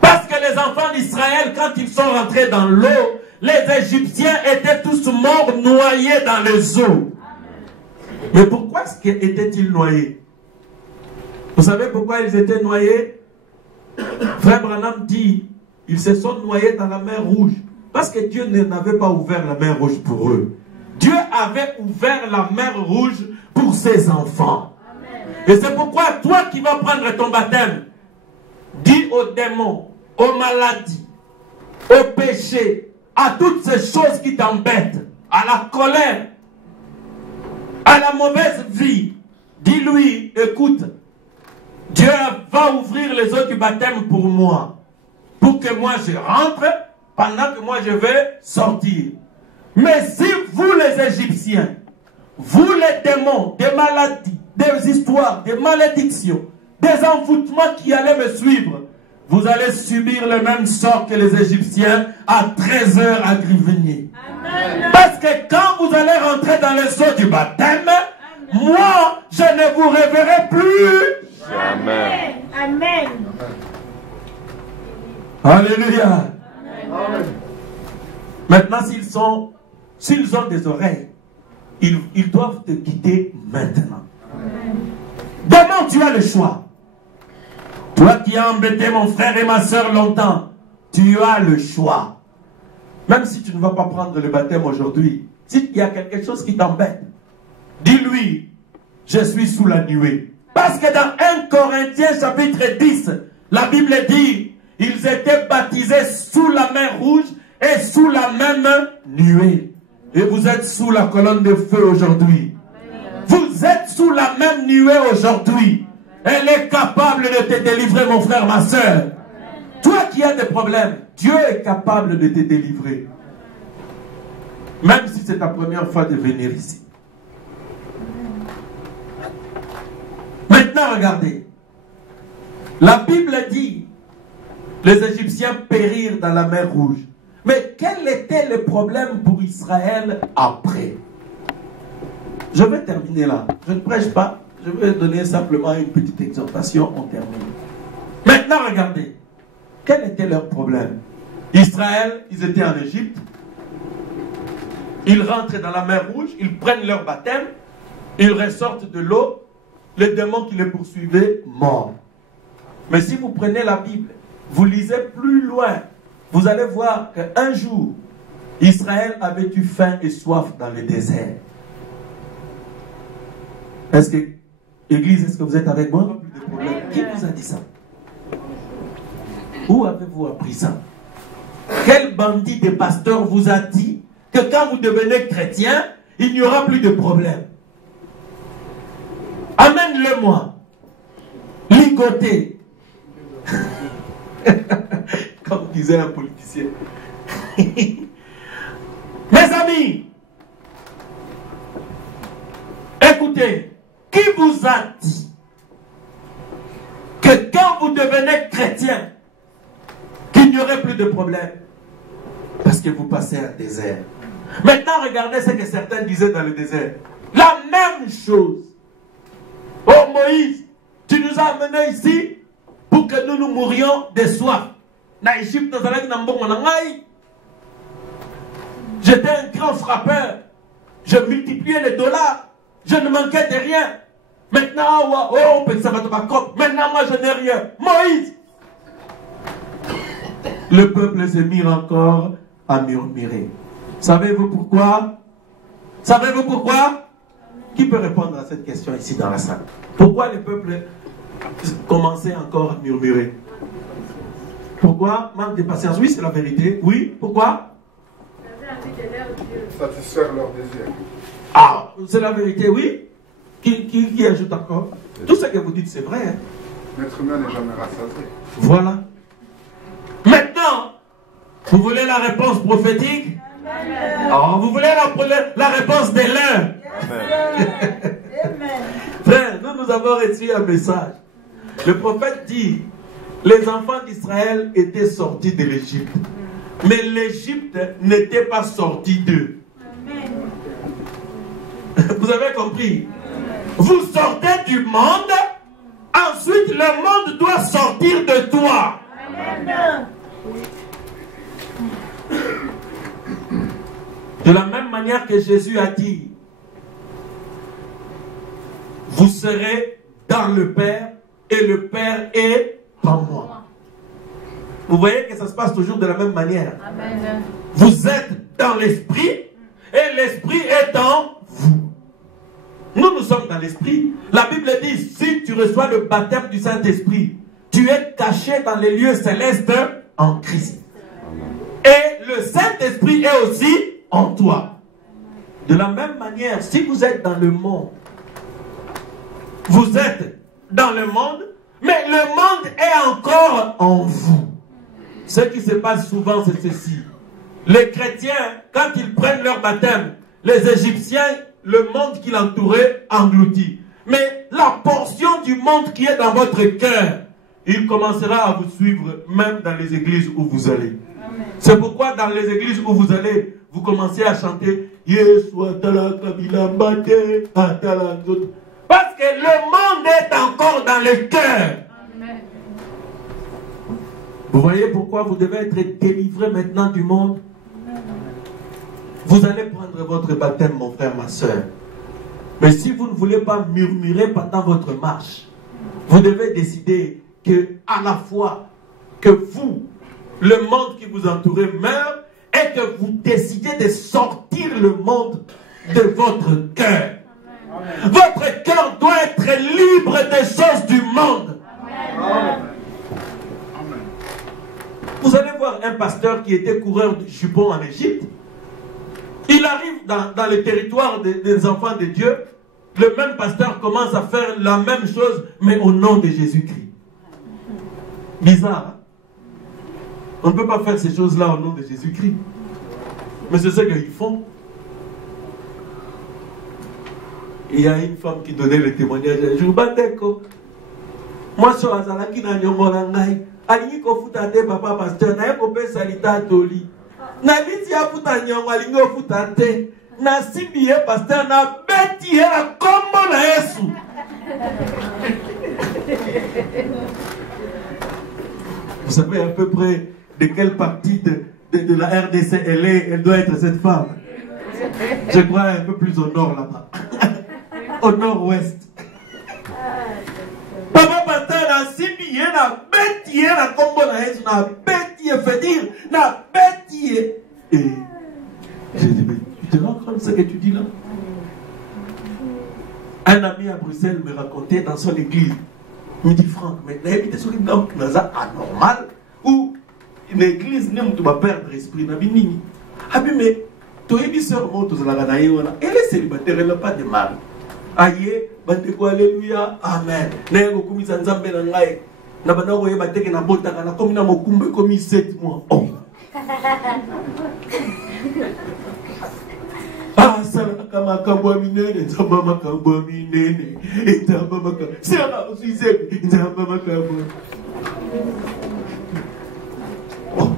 Parce que les enfants d'Israël, quand ils sont rentrés dans l'eau, les Égyptiens étaient tous morts, noyés dans les eaux. Mais pourquoi étaient-ils noyés? Vous savez pourquoi ils étaient noyés? Frère Branham dit, ils se sont noyés dans la mer Rouge. Parce que Dieu n'avait pas ouvert la mer Rouge pour eux. Dieu avait ouvert la mer Rouge pour ses enfants. Et c'est pourquoi toi qui vas prendre ton baptême, dis aux démons, aux maladies, aux péchés, à toutes ces choses qui t'embêtent, à la colère, à la mauvaise vie, dis-lui, écoute, Dieu va ouvrir les eaux du baptême pour moi, pour que moi je rentre, pendant que moi je vais sortir. Mais si vous les Égyptiens, vous les démons, des maladies, des histoires, des malédictions, des envoûtements qui allaient me suivre, vous allez subir le même sort que les Égyptiens à 13h à Grivigny. Parce que quand vous allez rentrer dans les eaux du baptême, moi, je ne vous reverrai plus. Jamais. Amen. Alléluia. Maintenant, s'ils ont des oreilles, ils doivent te quitter maintenant. Demain, tu as le choix. Toi qui as embêté mon frère et ma soeur longtemps, tu as le choix. Même si tu ne vas pas prendre le baptême aujourd'hui, s'il y a quelque chose qui t'embête, dis-lui, je suis sous la nuée. Parce que dans 1 Corinthiens chapitre 10, la Bible dit, ils étaient baptisés sous la mer Rouge et sous la même nuée. Et vous êtes sous la colonne de feu aujourd'hui. Vous êtes sous la même nuée aujourd'hui. Elle est capable de te délivrer, mon frère, ma soeur. Toi qui as des problèmes, Dieu est capable de te délivrer. Même si c'est ta première fois de venir ici. Maintenant, regardez. La Bible dit, les Égyptiens périrent dans la mer Rouge. Mais quel était le problème pour Israël après? Je vais terminer là. Je ne prêche pas. Je vais donner simplement une petite exhortation. On termine. Maintenant, regardez. Quel était leur problème? Israël, ils étaient en Égypte. Ils rentrent dans la mer Rouge. Ils prennent leur baptême. Ils ressortent de l'eau. Les démons qui les poursuivaient, morts. Mais si vous prenez la Bible, vous lisez plus loin, vous allez voir qu'un jour, Israël avait eu faim et soif dans le désert. Est-ce que, Église, est-ce que vous êtes avec moi? Qui vous a dit ça? Où avez-vous appris ça? Quel bandit de pasteur vous a dit que quand vous devenez chrétien, il n'y aura plus de problème? Amène-le-moi. Ligoté. Comme disait un politicien. Mes amis, écoutez, qui vous a dit que quand vous devenez chrétien, qu'il n'y aurait plus de problème? Parce que vous passez un désert. Maintenant, regardez ce que certains disaient dans le désert. La même chose. Oh Moïse, tu nous as amenés ici pour que nous nous mourions de soif. J'étais un grand frappeur. Je multipliais les dollars. Je ne manquais de rien. Maintenant, maintenant moi je n'ai rien. Moïse. Le peuple s'est mis encore à murmurer. Savez-vous pourquoi? Savez-vous pourquoi? Qui peut répondre à cette question ici dans la salle? Pourquoi le peuple commençait encore à murmurer? Pourquoi? Manque de patience. Oui, c'est la vérité. Oui, pourquoi? satisfaire leurs désirs. Ah, c'est la vérité, oui. Qui ajoute encore? Tout ce que vous dites, c'est vrai. Hein? L'être humain n'est jamais rassasié. Voilà. Maintenant, vous voulez la réponse prophétique? Oh, vous voulez la réponse de l'un? Frère, nous avons reçu un message. Le prophète dit, les enfants d'Israël étaient sortis de l'Égypte. Mais l'Égypte n'était pas sortie d'eux. Vous avez compris? Vous sortez du monde, ensuite le monde doit sortir de toi. De la même manière que Jésus a dit, vous serez dans le Père et le Père est en moi. Vous voyez que ça se passe toujours de la même manière. Amen. Vous êtes dans l'esprit et l'esprit est en vous. Nous sommes dans l'esprit. La Bible dit, si tu reçois le baptême du Saint-Esprit, tu es caché dans les lieux célestes en Christ. Et le Saint-Esprit est aussi en toi. De la même manière, si vous êtes dans le monde, vous êtes dans le monde, mais le monde est encore en vous. Ce qui se passe souvent, c'est ceci. Les chrétiens, quand ils prennent leur baptême, les Égyptiens, le monde qui l'entourait, engloutit. Mais la portion du monde qui est dans votre cœur, il commencera à vous suivre même dans les églises où vous allez. C'est pourquoi dans les églises où vous allez, vous commencez à chanter parce que le monde est encore dans le cœur. Vous voyez pourquoi vous devez être délivré maintenant du monde? Vous allez prendre votre baptême, mon frère, ma soeur. Mais si vous ne voulez pas murmurer pendant votre marche, vous devez décider que à la fois que vous, le monde qui vous entoure meurt, et que vous décidez de sortir le monde de votre cœur. Votre cœur doit être libre des choses du monde. Amen. Vous allez voir un pasteur qui était coureur de jupons en Égypte. Il arrive dans le territoire des enfants de Dieu. Le même pasteur commence à faire la même chose, mais au nom de Jésus-Christ. Bizarre, hein? On ne peut pas faire ces choses-là au nom de Jésus-Christ. Mais c'est ce qu'ils font. Il y a une femme qui donnait le témoignage un jour. Moi, je suis à Zalaki na Nyongolangai. Alingi kofuta te papa pasteur. Na ekope salita toli. Na biti ya futa nyongo alingi kofuta te. Na sibiye pasteur na beti ya kombo na Yesu. Vous savez à peu près de quelle partie de la RDC elle est? Elle doit être cette femme. Je crois un peu plus au nord là-bas. Au nord-ouest. Papa pasteur na sibi ye na beti ye na kombo na Yesu na beti ye fait dire na beti ye. Et j'ai dit mais tu te rends compte de ce que tu dis là? Un ami à Bruxelles me racontait dans son église. Il me dit Franck, mais n'habite sur une dame qui n'a pas anormal ou une église n'aime pas perdre l'esprit n'a bini. Ah mais tu es bien sûr mort tous la ganaïe voilà. Elle est célibataire, elle n'a pas de mari. Aïe, bandeko alléluia, amen. N'ayez beaucoup mis en zambé dans l'aïe. N'a pas d'envoyer bateke na bota kana comme na mokumbe comme 7 mois. Oh. Ah, ça n'a qu'à ma camboamine, ça va ma camboamine, et ça va ma camboamine. C'est là aussi, ça va ma camboamine. Oh,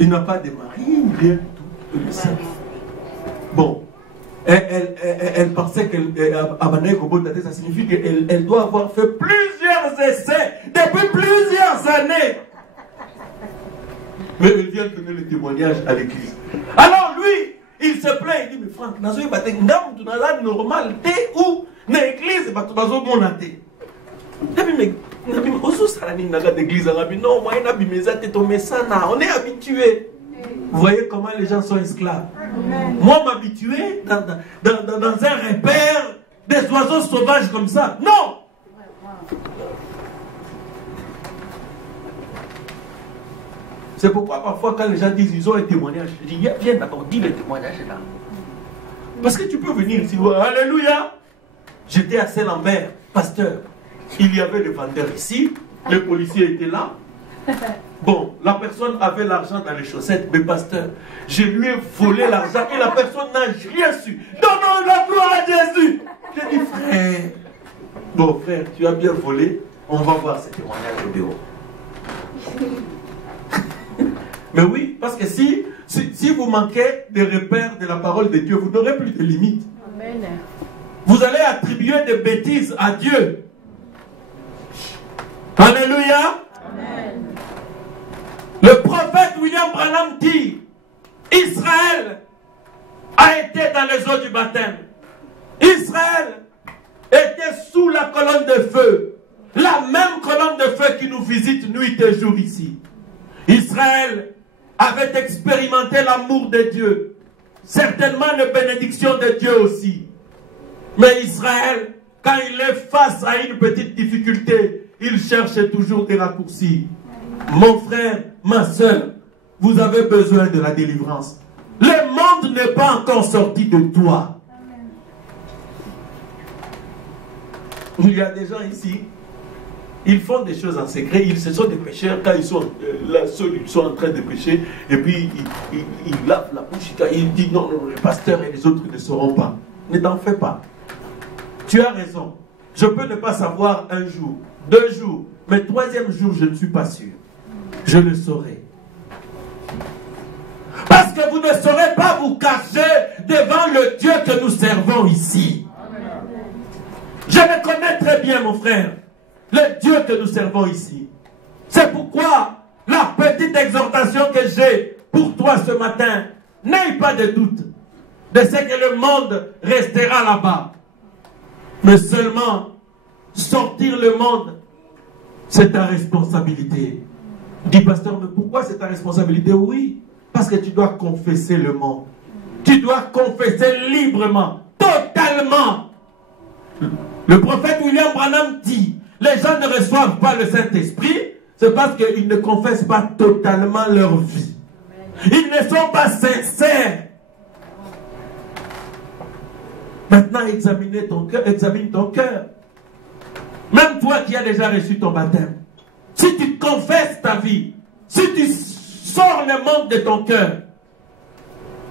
il n'a pas de mari, bien tout. Bon, elle pensait qu'elle abandonnait au bout de la tête, ça signifie qu'elle doit avoir fait plusieurs essais depuis plusieurs années. Mais elle vient donner le témoignage à l'église. Alors lui, il se plaint, il dit, mais Franck, nazo yebate ngam tu naza normal te ou na église bato bazo mona te. Nabi ozo salani naga d'église nabi non moi nabi meza te to mesana, on est habitué. Vous voyez comment les gens sont esclaves. Moi m'habituer dans un repère des oiseaux sauvages comme ça. Non. C'est pourquoi parfois quand les gens disent ils ont un témoignage, je dis viens d'abord, dis le témoignage là. Parce que tu peux venir ici, alléluia. J'étais à Saint-Lambert, pasteur. Il y avait le vendeur ici, le policier était là. Bon, la personne avait l'argent dans les chaussettes, mais pasteur, je lui ai volé l'argent et la personne n'a rien su. Donnons la gloire à Jésus. J'ai dit, frère, bon frère, tu as bien volé, on va voir ce témoignage au bureau. Mais oui, parce que si vous manquez des repères de la parole de Dieu, vous n'aurez plus de limites. Amen. Vous allez attribuer des bêtises à Dieu. Alléluia. Amen. Le prophète William Branham dit, Israël a été dans les eaux du baptême. Israël était sous la colonne de feu. La même colonne de feu qui nous visite nuit et jour ici. Israël avait expérimenté l'amour de Dieu. Certainement les bénédictions de Dieu aussi. Mais Israël, quand il est face à une petite difficulté, il cherche toujours des raccourcis. Mon frère, ma soeur, vous avez besoin de la délivrance. Le monde n'est pas encore sorti de toi. Il y a des gens ici, ils font des choses en secret, ce sont des pécheurs, quand ils sont là seuls, ils sont en train de pécher, et puis ils lavent la bouche, ils disent non, le pasteur et les autres ne sauront pas. Ne t'en fais pas. Tu as raison. Je peux ne pas savoir un jour, 2 jours, mais 3e jour, je ne suis pas sûr. Je le saurai. Parce que vous ne saurez pas vous cacher devant le Dieu que nous servons ici. Je le connais très bien, mon frère. Le Dieu que nous servons ici. C'est pourquoi la petite exhortation que j'ai pour toi ce matin, n'aie pas de doute de ce que le monde restera là-bas. Mais seulement sortir le monde, c'est ta responsabilité. Dis, pasteur, mais pourquoi c'est ta responsabilité? Oui, parce que tu dois confesser le monde. Tu dois confesser librement, totalement. Le prophète William Branham dit, les gens ne reçoivent pas le Saint-Esprit, c'est parce qu'ils ne confessent pas totalement leur vie. Ils ne sont pas sincères. Maintenant, examine ton cœur. Même toi qui as déjà reçu ton baptême, si tu confesses ta vie, si tu sors le monde de ton cœur,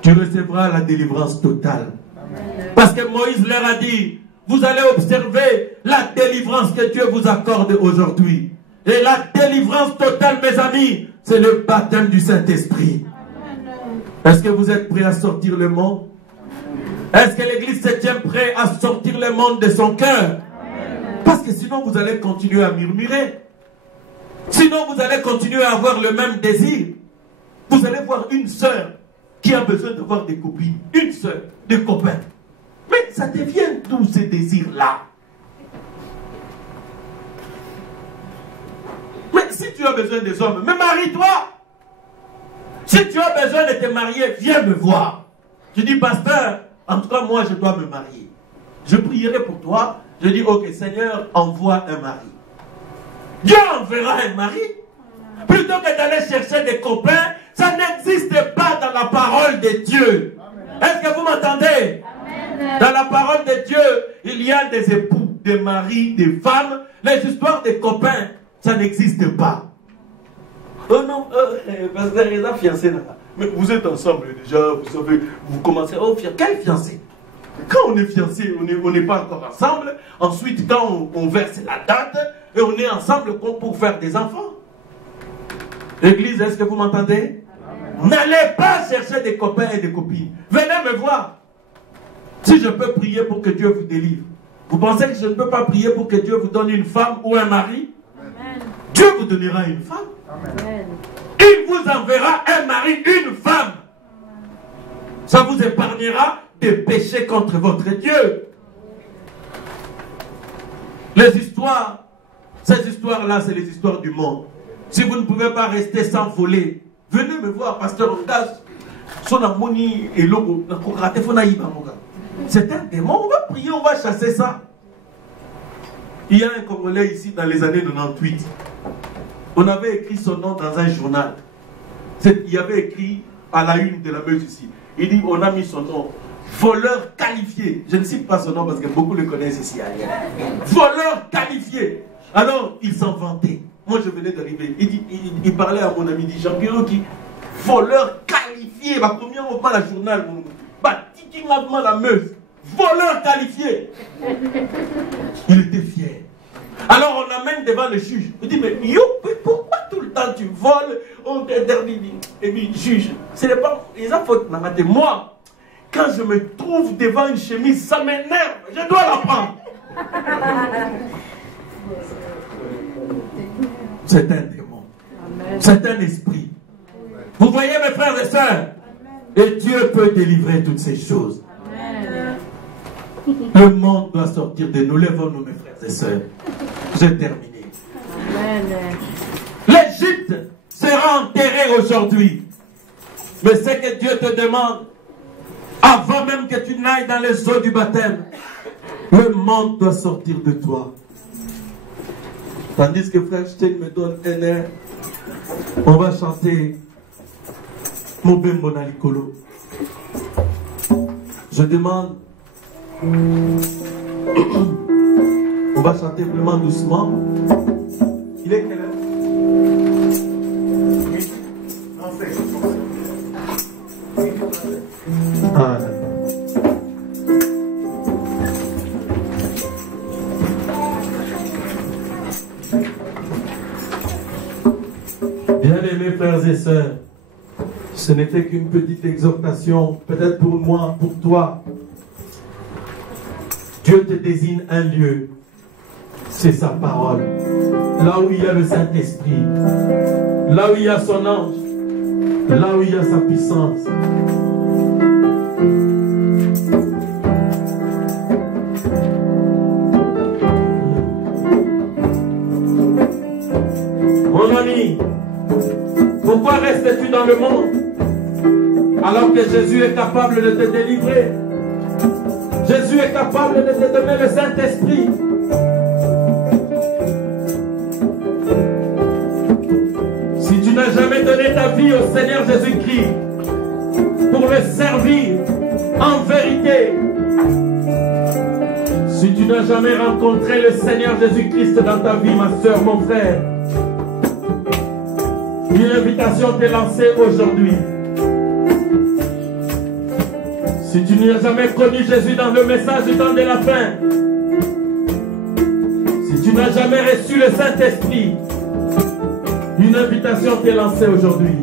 tu recevras la délivrance totale. Amen. Parce que Moïse leur a dit, vous allez observer la délivrance que Dieu vous accorde aujourd'hui. Et la délivrance totale, mes amis, c'est le baptême du Saint-Esprit. Est-ce que vous êtes prêts à sortir le monde? Est-ce que l'Église se tient prête à sortir le monde de son cœur? Parce que sinon vous allez continuer à murmurer. Sinon vous allez continuer à avoir le même désir. Vous allez voir une sœur qui a besoin de voir des copines. Une sœur, des copains. Mais ça devient d'où ces désirs-là? Mais si tu as besoin des hommes, mais marie-toi. Si tu as besoin de te marier, viens me voir. Tu dis, pasteur, en tout cas, moi, je dois me marier. Je prierai pour toi. Je dis, ok, Seigneur, envoie un mari. Dieu enverra un mari. Plutôt que d'aller chercher des copains, ça n'existe pas dans la parole de Dieu. Est-ce que vous m'entendez? Dans la parole de Dieu, il y a des époux, des maris, des femmes. Les histoires des copains, ça n'existe pas. Oh non, parce que les fiancés là. Mais vous êtes ensemble déjà, vous savez, vous commencez. Oh, quel fiancé? Quand on est fiancé, on n'est pas encore ensemble. Ensuite, quand on verse la date, et on est ensemble pour faire des enfants. L'église, est-ce que vous m'entendez? N'allez pas chercher des copains et des copines. Venez me voir. Si je peux prier pour que Dieu vous délivre, vous pensez que je ne peux pas prier pour que Dieu vous donne une femme ou un mari? Amen. Dieu vous donnera une femme. Amen. Il vous enverra un mari, une femme. Ça vous épargnera de pécher contre votre Dieu. Les histoires, ces histoires-là, c'est les histoires du monde. Si vous ne pouvez pas rester sans voler, venez me voir, pasteur Ongas. C'est un démon, on va prier, on va chasser ça. Il y a un Congolais ici dans les années 98. On avait écrit son nom dans un journal. Il y avait écrit à la une de la meuse ici. Il dit, on a mis son nom. voleur qualifié. Je ne cite pas son nom parce que beaucoup le connaissent ici. Voleur qualifié. Alors, il s'en vantait. Moi, je venais d'arriver. Il parlait à mon ami, il dit, Jean-Pierre, qui voleur qualifié. Bah, combien on parle à la journal, bah, tiki la meuse. Voleur qualifié. Il était fier. Alors, on l'amène devant le juge. Il dit, mais pourquoi tout le temps tu voles? On t'interdit. Et puis, juge, ce n'est pas. Ils ont faute. Moi, quand je me trouve devant une chemise, ça m'énerve. Je dois la prendre. C'est un démon. C'est un esprit. Vous voyez, mes frères et sœurs, et Dieu peut délivrer toutes ces choses. Le monde doit sortir de nous. Lèvons-nous, mes frères et sœurs. J'ai terminé. L'Égypte sera enterrée aujourd'hui. Mais ce que Dieu te demande, avant même que tu n'ailles dans les eaux du baptême, le monde doit sortir de toi. Tandis que frère Stein me donne un air, on va chanter Mobembo Nalikolo. Je demande, on va chanter vraiment doucement. Il est quelle heure? Ah, bien-aimés frères et sœurs, ce n'était qu'une petite exhortation, peut-être pour moi, pour toi. Dieu te désigne un lieu, c'est sa parole. Là où il y a le Saint-Esprit, là où il y a son ange, là où il y a sa puissance. Mon ami, pourquoi restes-tu dans le monde alors que Jésus est capable de te délivrer? Jésus est capable de te donner le Saint-Esprit. Si tu n'as jamais donné ta vie au Seigneur Jésus-Christ pour le servir en vérité, si tu n'as jamais rencontré le Seigneur Jésus-Christ dans ta vie, ma soeur, mon frère, une invitation t'est lancée aujourd'hui. Si tu n'as jamais connu Jésus dans le message du temps de la fin, si tu n'as jamais reçu le Saint-Esprit, une invitation t'est lancée aujourd'hui.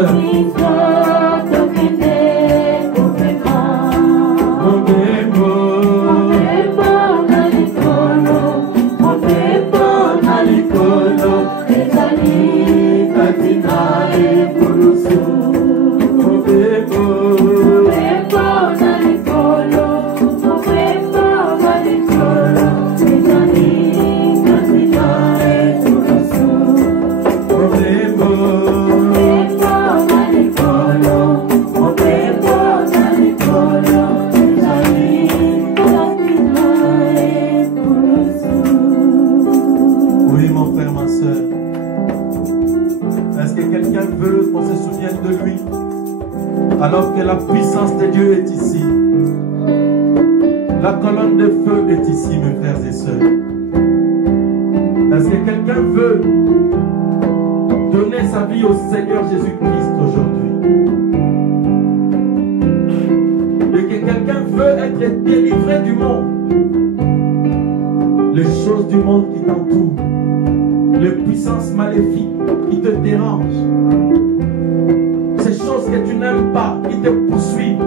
sœur. Alors que la puissance de Dieu est ici. La colonne de feu est ici, mes frères et sœurs. Est-ce que quelqu'un veut donner sa vie au Seigneur Jésus-Christ aujourd'hui? Et que quelqu'un veut être délivré du monde? Les choses du monde qui t'entourent, les puissances maléfiques qui te dérangent, ces choses que tu n'aimes pas, qui te poursuivent.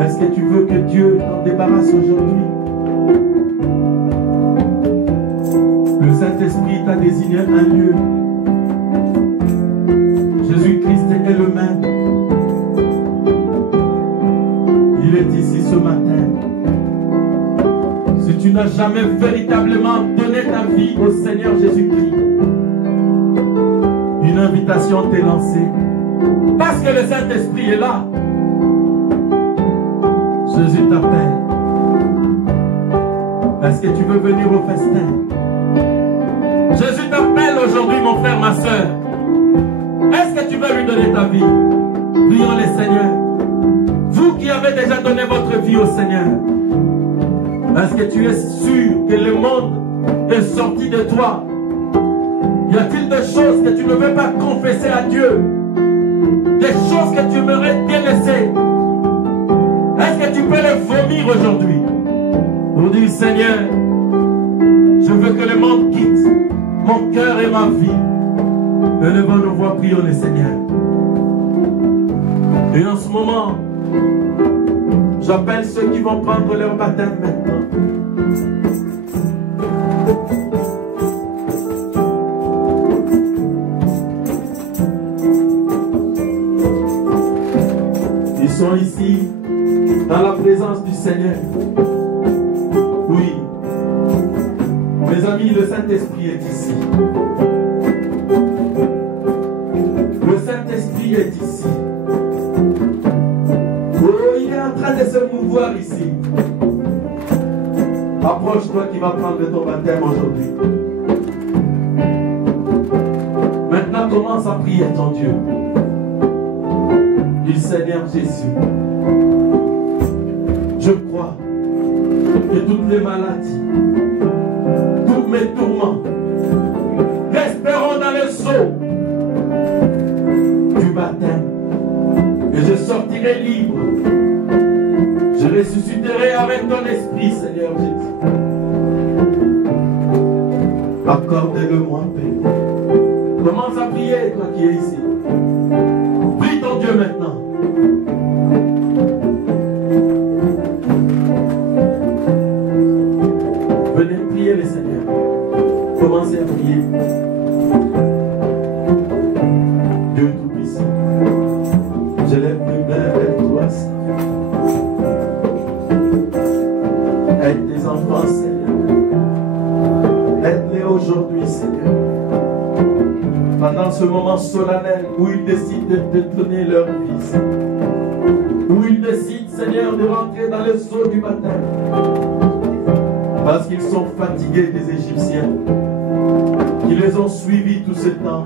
Est-ce que tu veux que Dieu t'en débarrasse aujourd'hui? Le Saint-Esprit t'a désigné un lieu. Jésus-Christ est le même. Il est ici ce matin. Si tu n'as jamais véritablement donné ta vie au Seigneur Jésus-Christ, une invitation t'est lancée. Parce que le Saint-Esprit est là. Jésus t'appelle. Est-ce que tu veux venir au festin? Jésus t'appelle aujourd'hui, mon frère, ma soeur. Est-ce que tu veux lui donner ta vie? Prions le Seigneur. Vous qui avez déjà donné votre vie au Seigneur, est-ce que tu es sûr que le monde est sorti de toi? Y a-t-il des choses que tu ne veux pas confesser à Dieu? Des choses que tu aimerais délaisser? Est-ce que tu peux les vomir aujourd'hui? Pour dire, Seigneur, je veux que le monde quitte mon cœur et ma vie. Élevons nos voix, prions le Seigneur. Et en ce moment, j'appelle ceux qui vont prendre leur baptême maintenant. Ils sont ici, dans la présence du Seigneur. Oui. Mes amis, le Saint-Esprit est ici. Le Saint-Esprit est ici. Oh, il est en train de se mouvoir ici. Approche-toi qui va prendre ton baptême aujourd'hui. Maintenant, commence à prier ton Dieu. Dis, Seigneur Jésus, je crois que toutes les maladies, tous mes tourments resteront dans le seau du baptême. Et je sortirai libre. Je ressusciterai avec ton esprit, Seigneur Jésus. Accorde-le-moi, Père. Commence à prier, toi qui es ici. Prie ton Dieu maintenant. Venez prier le Seigneur. Commencez à prier. Dieu Tout-Puissant, je lève mes mains vers toi, Seigneur. Aide tes enfants, Seigneur. Aide-les aujourd'hui, Seigneur. Pendant ce moment solennel où ils décident de te donner leur vie, Seigneur. Où ils décident, Seigneur, de rentrer dans le seau du baptême. Parce qu'ils sont fatigués des Égyptiens qui les ont suivis tout ce temps.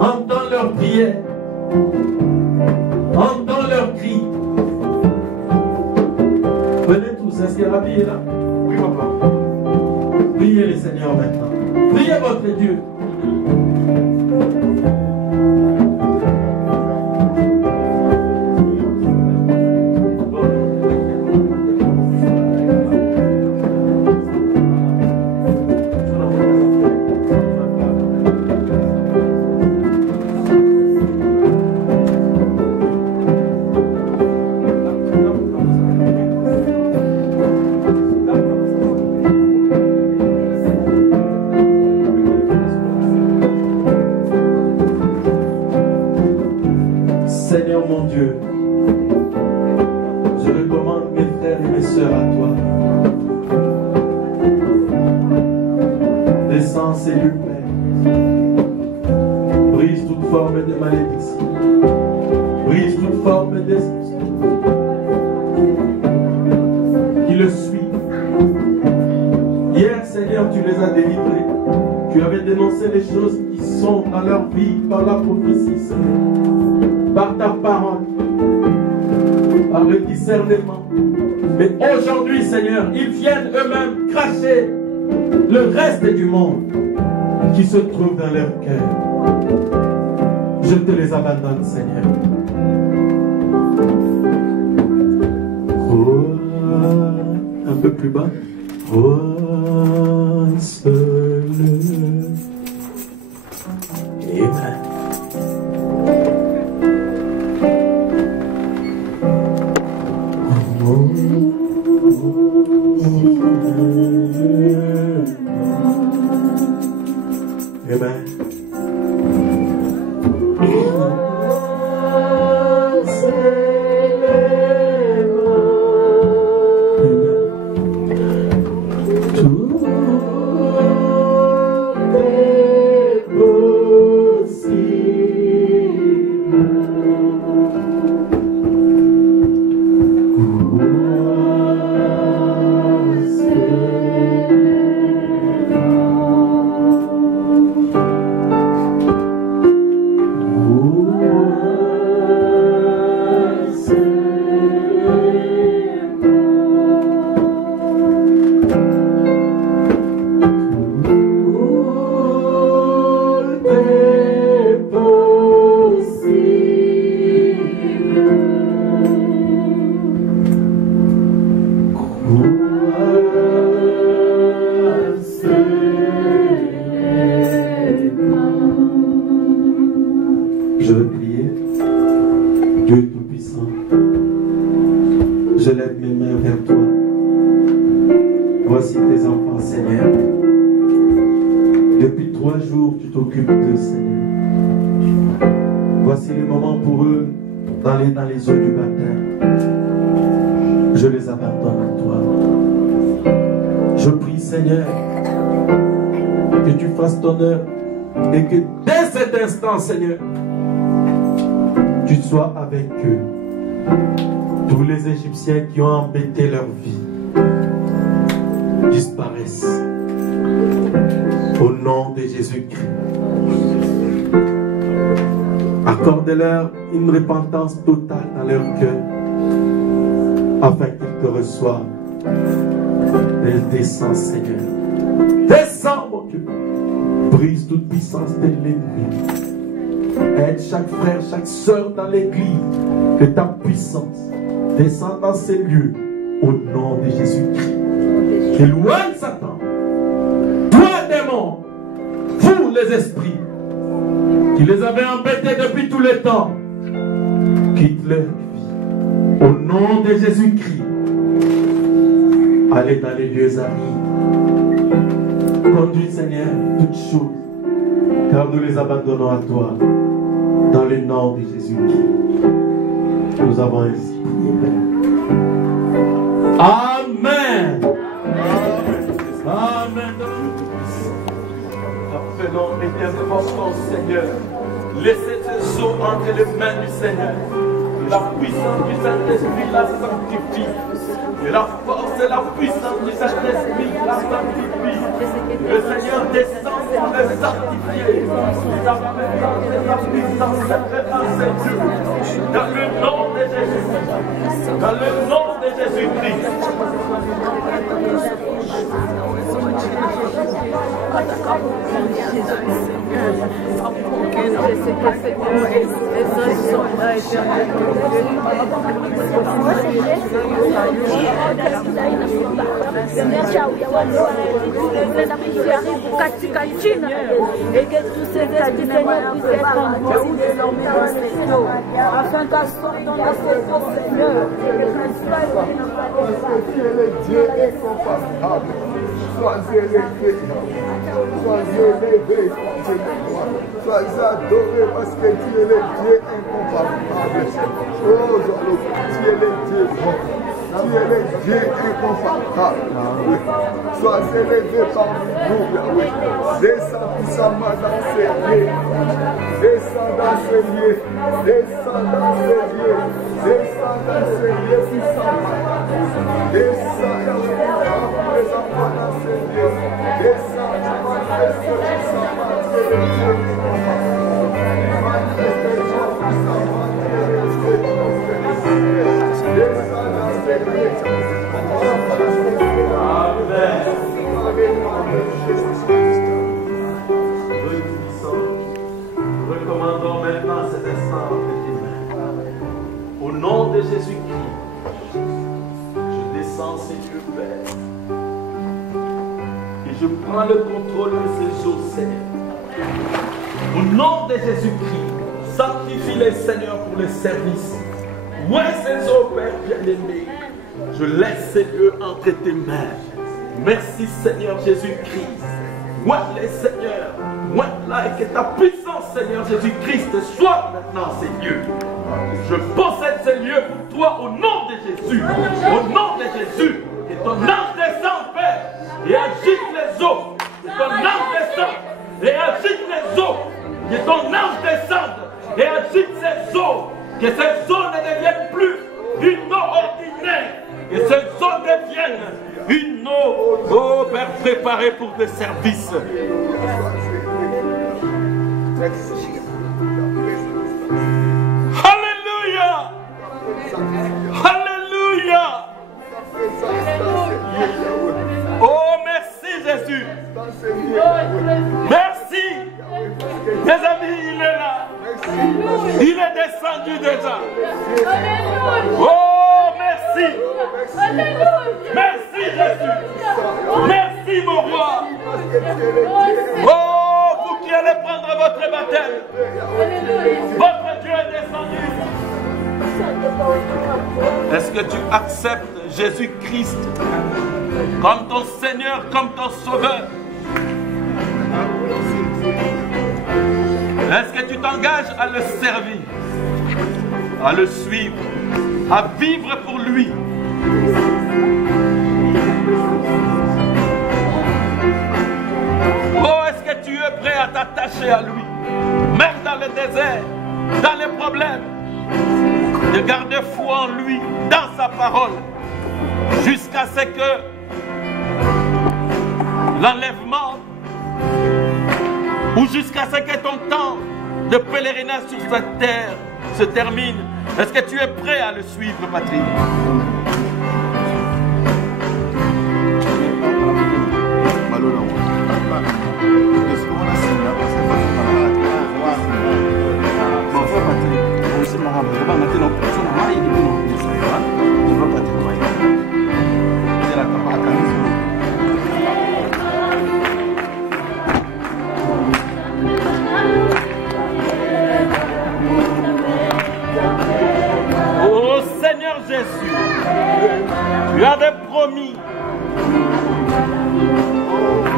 Entends leurs prières. Entends leurs cris. Venez tous, est-ce que Rabbi est là? Oui, papa. Priez le Seigneur maintenant. Priez votre Dieu. Dieu, je recommande mes frères et mes sœurs à toi. Descends, Seigneur Père. Brise toute forme de malédiction. Brise toute forme d'esprit qui le suit. Hier, Seigneur, tu les as délivrés. Tu avais dénoncé les choses qui sont dans leur vie par la prophétie, Seigneur. Par ta parole. Par le discernement. Mais aujourd'hui, Seigneur, ils viennent eux-mêmes cracher le reste du monde qui se trouve dans leur cœur. Je te les abandonne, Seigneur. Oh, un peu plus bas. Oh, seul. Amen. Amen. Je veux prier. Dieu Tout-Puissant, je lève mes mains vers toi. Voici tes enfants, Seigneur. Depuis 3 jours, tu t'occupes d'eux, Seigneur. Voici le moment pour eux d'aller dans les eaux du baptême. Je les abandonne à toi. Je prie, Seigneur, que tu fasses ton œuvre et que dès cet instant, Seigneur, tu sois avec eux. Tous les Égyptiens qui ont embêté leur vie disparaissent. Au nom de Jésus-Christ. Accorde-leur une repentance totale dans leur cœur afin qu'ils te reçoivent. Et descends, Seigneur. Descends, mon Dieu. Brise toute puissance de l'ennemi. Aide chaque frère, chaque soeur dans l'église. Que ta puissance descende dans ces lieux au nom de Jésus-Christ. Éloigne Satan. Toi, démon, vous les esprits qui les avaient embêtés depuis tout le temps, quitte leur vie. Au nom de Jésus-Christ, allez dans les lieux arides. Conduis, Seigneur, toutes choses, car nous les abandonnons à toi. Dans le nom de Jésus-Christ, nous avons ainsi prié. Amen. Amen. Appelons éternellement ton Seigneur. Laissez tes eaux entre les mains du Seigneur. La puissance du Saint-Esprit la sanctifie. Et la force et la puissance du Saint-Esprit la sanctifie. Le Seigneur descend pour les sanctifier. La présence et la puissance se Dieu. Dans le nom de Jésus. Dans le nom de Jésus-Christ. Katika jina et que tous ces esprits Seigneur puissent être envoyés désormais dans ces eaux afin qu'à sortir dans la saison Seigneur Dieu est compatable. Sois élevé, sois élevé, Sois adoré parce que tu es le Dieu incomparable. Oh, tu es le Dieu bon. Tu es le Dieu incomparable. Sois élevé parmi nous, Yahweh. Descends puissamment dans ces lieux. Descends dans ces lieux. Descends dans ces lieux. Descends dans ces lieux puissamment. Descends, Yahweh, pour les enfants dans ces lieux. Descends, manifeste puissamment. Tu es le Dieu incomparable. Manifeste-toi puissamment. Tu es le Dieu incomparable. Descends dans ces lieux. Recommandons maintenant cet instant entre tes mains. Au nom de Jésus-Christ, je descends, Seigneur Père, et je prends le contrôle de ces jours, Seigneur. Au nom de Jésus-Christ, sanctifie-les, Seigneur, pour le service. Moi, ces eaux, Père bien-aimé, je laisse, Seigneur, entre tes mains. Merci, Seigneur Jésus-Christ. Moi-les, Seigneur. Moi-là, et que ta puissance, Seigneur Jésus-Christ, soit maintenant ces lieux. Je possède ces lieux pour toi au nom de Jésus. Au nom de Jésus. Que ton âme descende, Père, et agite les eaux. Que ton âme descende et agite les eaux. Que ton âme descende et agite ces eaux. Que ces eaux ne deviennent plus une eau ordinaire. Que ces eaux deviennent une eau, oh Père, préparée pour des services. Alléluia! Alléluia! Oh, merci Jésus! Merci! Mes amis, il est là. Il est descendu déjà. Oh, merci! Merci Jésus! Merci mon roi! Oh, vous qui allez prendre votre baptême, votre Dieu est descendu. Est-ce que tu acceptes Jésus-Christ comme ton Seigneur, comme ton Sauveur? Est-ce que tu t'engages à le servir, à le suivre, à vivre pour lui? Oh, est-ce que tu es prêt à t'attacher à lui, même dans le désert, dans les problèmes, de garder foi en lui, dans sa parole, jusqu'à ce que l'enlèvement ou jusqu'à ce que ton temps de pèlerinage sur cette terre se termine? Est-ce que tu es prêt à le suivre, Patrick? Oh Seigneur Jésus, tu avais promis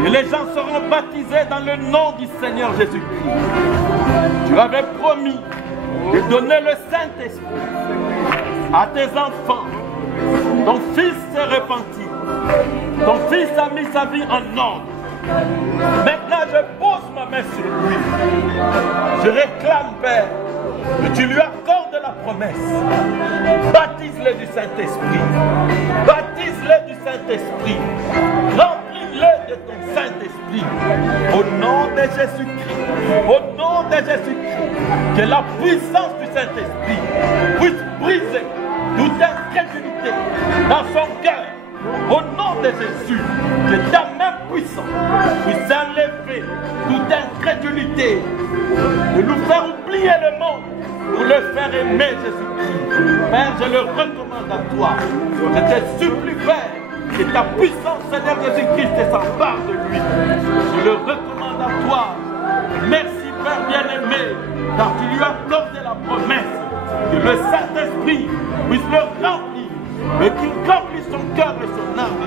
que les gens seront baptisés dans le nom du Seigneur Jésus-Christ. Tu avais promis de donner le Saint-Esprit à tes enfants. Ton fils s'est repenti. Ton fils a mis sa vie en ordre. Maintenant, je pose ma main sur lui. Je réclame, Père, que tu lui accordes la promesse. Baptise-le du Saint-Esprit. Baptise-le du Saint-Esprit. Remplis-le de ton Saint-Esprit. Au nom de Jésus-Christ. Au nom de Jésus-Christ. Que la puissance du Saint-Esprit puisse briser toute incrédulité dans son cœur. Au nom de Jésus, que ta main puissante puisse enlever toute incrédulité, de nous faire oublier le monde pour le faire aimer Jésus-Christ. Père, je le recommande à toi. Je te supplie, Père, que ta puissance, Seigneur Jésus-Christ, s'empare de lui. Je le recommande à toi. Merci, Père bien-aimé, car tu lui as accordé la promesse que le Saint-Esprit puisse le remplir et qu'il remplisse son cœur et son âme.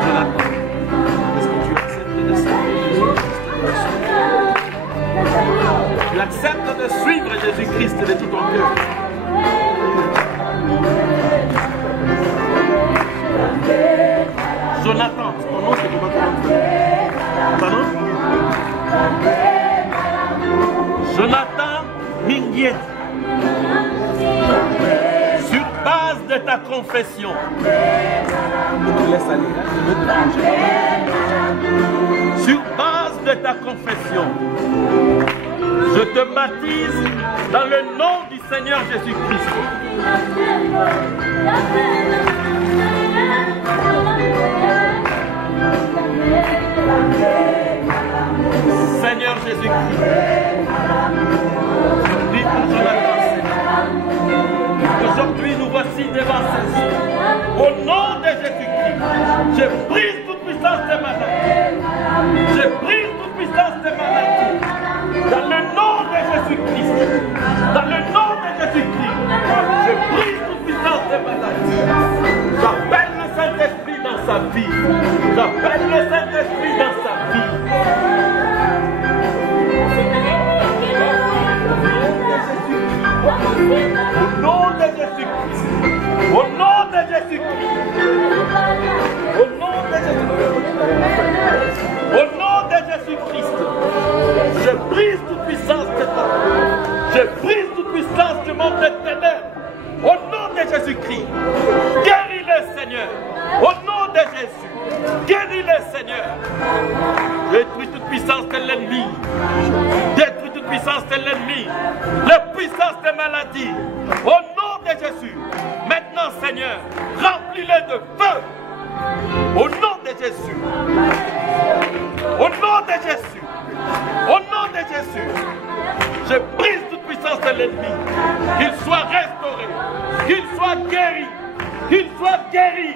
Je l'attends. Est-ce que tu acceptes de servir Jésus-Christ? Tu acceptes de suivre Jésus-Christ de tout ton cœur. Jonathan, ton nom c'est comment ton nom? Pardon? Jonathan Minguet. Sur base de ta confession. Je te laisse aller, je vais te manger. Sur base de ta confession, je te baptise dans le nom du Seigneur Jésus-Christ. Seigneur Jésus-Christ, je prie pour Jonathan, Seigneur. Aujourd'hui, nous voici devant ses yeux. Au nom de Jésus-Christ, je brise toute puissance de maladie. Je brise toute puissance de maladie. Dans le nom de Jésus-Christ. Dans le nom de Jésus-Christ. Je brise toute puissance de maladie. J'appelle le Saint-Esprit dans sa vie. J'appelle le Saint-Esprit dans sa vie. Au nom de Jésus-Christ. Au nom de Jésus-Christ. Au nom de Jésus-Christ. Au nom de Jésus-Christ. Je brise toute puissance de toi. Je brise toute puissance du monde des ténèbres. Au nom de Jésus-Christ. Guéris-le, Seigneur. Au nom de Jésus. Guéris-le, Seigneur. Détruis toute puissance de l'ennemi. Détruis toute puissance de l'ennemi. La puissance des maladies. Au nom de Jésus. Maintenant, Seigneur, remplis-le de feu. Au nom de Jésus. Au nom de Jésus. Au nom de Jésus. Je brise toute puissance de l'ennemi. Qu'il soit restauré. Qu'il soit guéri. Qu'il soit guéri.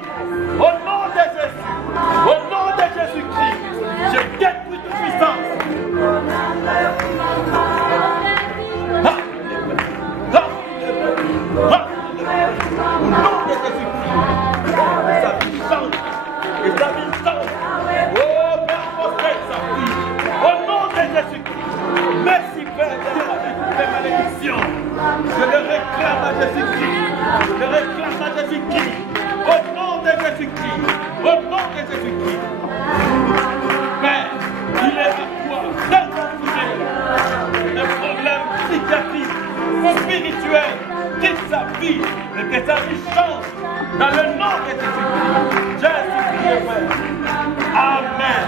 Au nom de Jésus. Au nom de Jésus-Christ. Je détruis toute puissance. Au nom de Jésus-Christ. Sa vie change. Et sa vie change. Oh, Père, prospère sa vie. Au nom de Jésus-Christ. Merci, Père, de toutes les malédictions. Je le réclame à Jésus-Christ. Je le réclame à Jésus-Christ. Au nom de Jésus-Christ. Au nom de Jésus-Christ. Père, il est à toi d'intervenir. Les problèmes psychiatriques, spirituels, quitte sa vie et que sa vie change dans le nom de Jésus-Christ. Jésus-Christ, Père. Amen.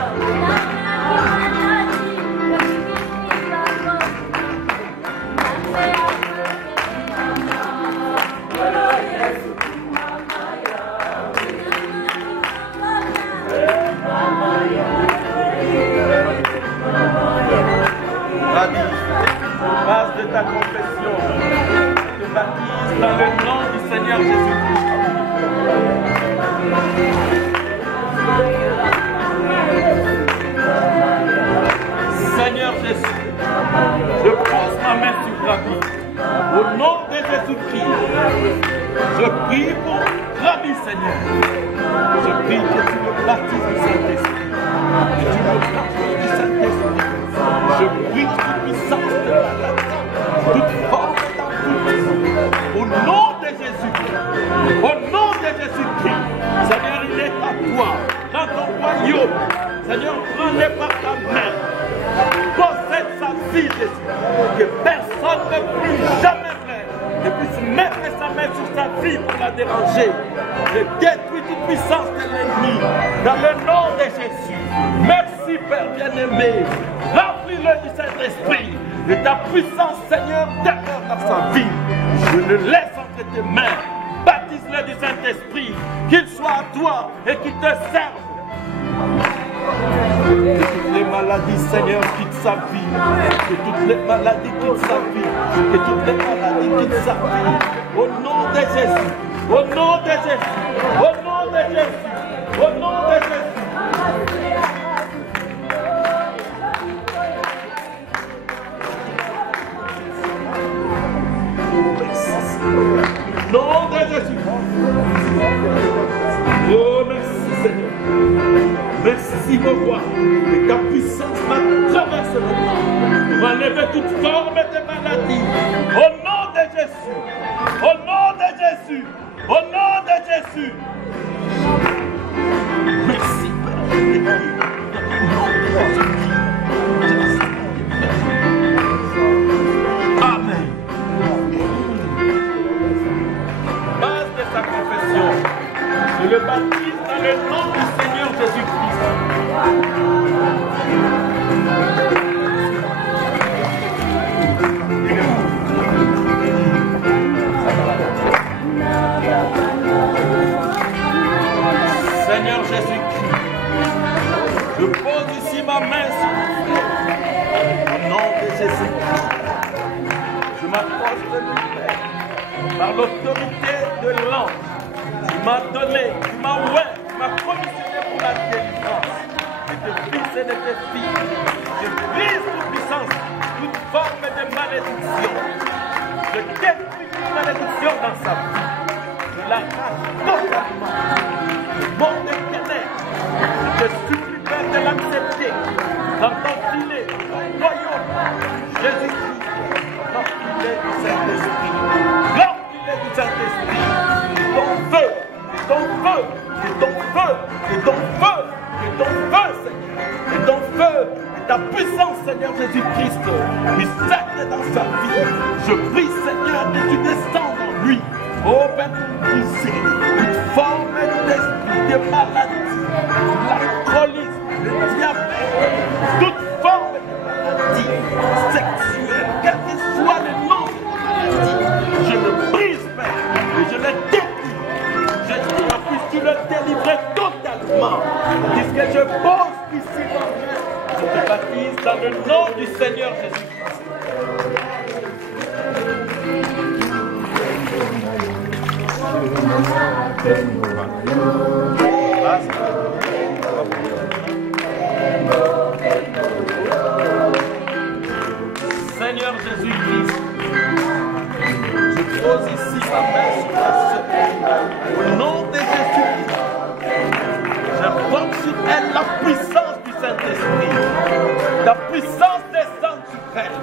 Base de ta confession, je te baptise dans le nom du Seigneur Jésus-Christ. Seigneur Jésus, je pose ma main sur Rabbi. Au nom de Jésus-Christ, je prie pour Rabbi, Seigneur. Je prie que tu me baptises du Saint-Esprit. Que tu me baptises du Saint-Esprit. Je prie toute puissance de la maladie, toute force d'enfant. Au nom de Jésus-Christ. Au nom de Jésus-Christ. Seigneur, il est à toi, dans ton royaume. Seigneur, prends-le par ta main. Possède sa vie, Jésus. Que personne ne puisse jamais ne puisse mettre sa main sur sa vie pour la déranger. Je détruis toute puissance de l'ennemi dans le nom de Jésus. Merci, Père bien-aimé. Remplis-le du Saint-Esprit. Et ta puissance, Seigneur, demeure dans sa vie. Je le laisse entre tes mains. Baptise-le du Saint-Esprit. Qu'il soit à toi et qu'il te serve. Que toutes les maladies, Seigneur, quittent sa vie. Que toutes les maladies quittent sa vie. Que toutes les maladies quittent sa vie. Au nom de Jésus. Au nom de Jésus. Au nom de Jésus. Au nom de Jésus. Au nom de Jésus. Oh, merci, Seigneur. Merci, mon roi, que ta puissance m'a traversé maintenant pour enlever toute forme Jésus. Au nom de Jésus. Au nom de Jésus. Merci, Père. Amen. Base de sa confession. Je le baptise dans le nom du Seigneur Jésus-Christ. Seigneur Jésus-Christ, je pose ici ma main sur vous. Au nom de Jésus-Christ, je m'approche de lui, Père, par l'autorité de l'ange qui m'a donné, qui m'a ouvert, qui m'a commissionné pour la délivrance de tes fils et de tes filles. Je brise toute puissance, toute forme de malédiction. Je détruis toute malédiction dans sa vie. Je l'arrache totalement. Le monde des ténèbres, je te supplie, Père, de l'accepter dans ton filet, royaume, Jésus-Christ, remplis-les du Saint-Esprit, remplis-les du Saint-Esprit, et ton feu, et ton feu, et ton feu, et ton feu, et ton feu, Seigneur, et ton feu, et ta puissance, Seigneur Jésus-Christ, qui s'acte dans sa vie. Je prie, Seigneur, que tu descendes en lui. Oh Père, briser toute forme d'esprit, de maladie, l'alcoolisme, le diabète, toute forme de maladie sexuelle, quel que soit le nom de maladie, je le brise, Père, et je le détruis. Je dis, puisses-tu le délivrer totalement, puisque je pose ici ma main, je te baptise dans le nom du Seigneur Jésus-Christ. Seigneur Jésus-Christ, je pose ici ma main sur ta sœur. Au nom de Jésus-Christ, j'invoque sur elle la puissance du Saint-Esprit. Ta puissance descend sur elle.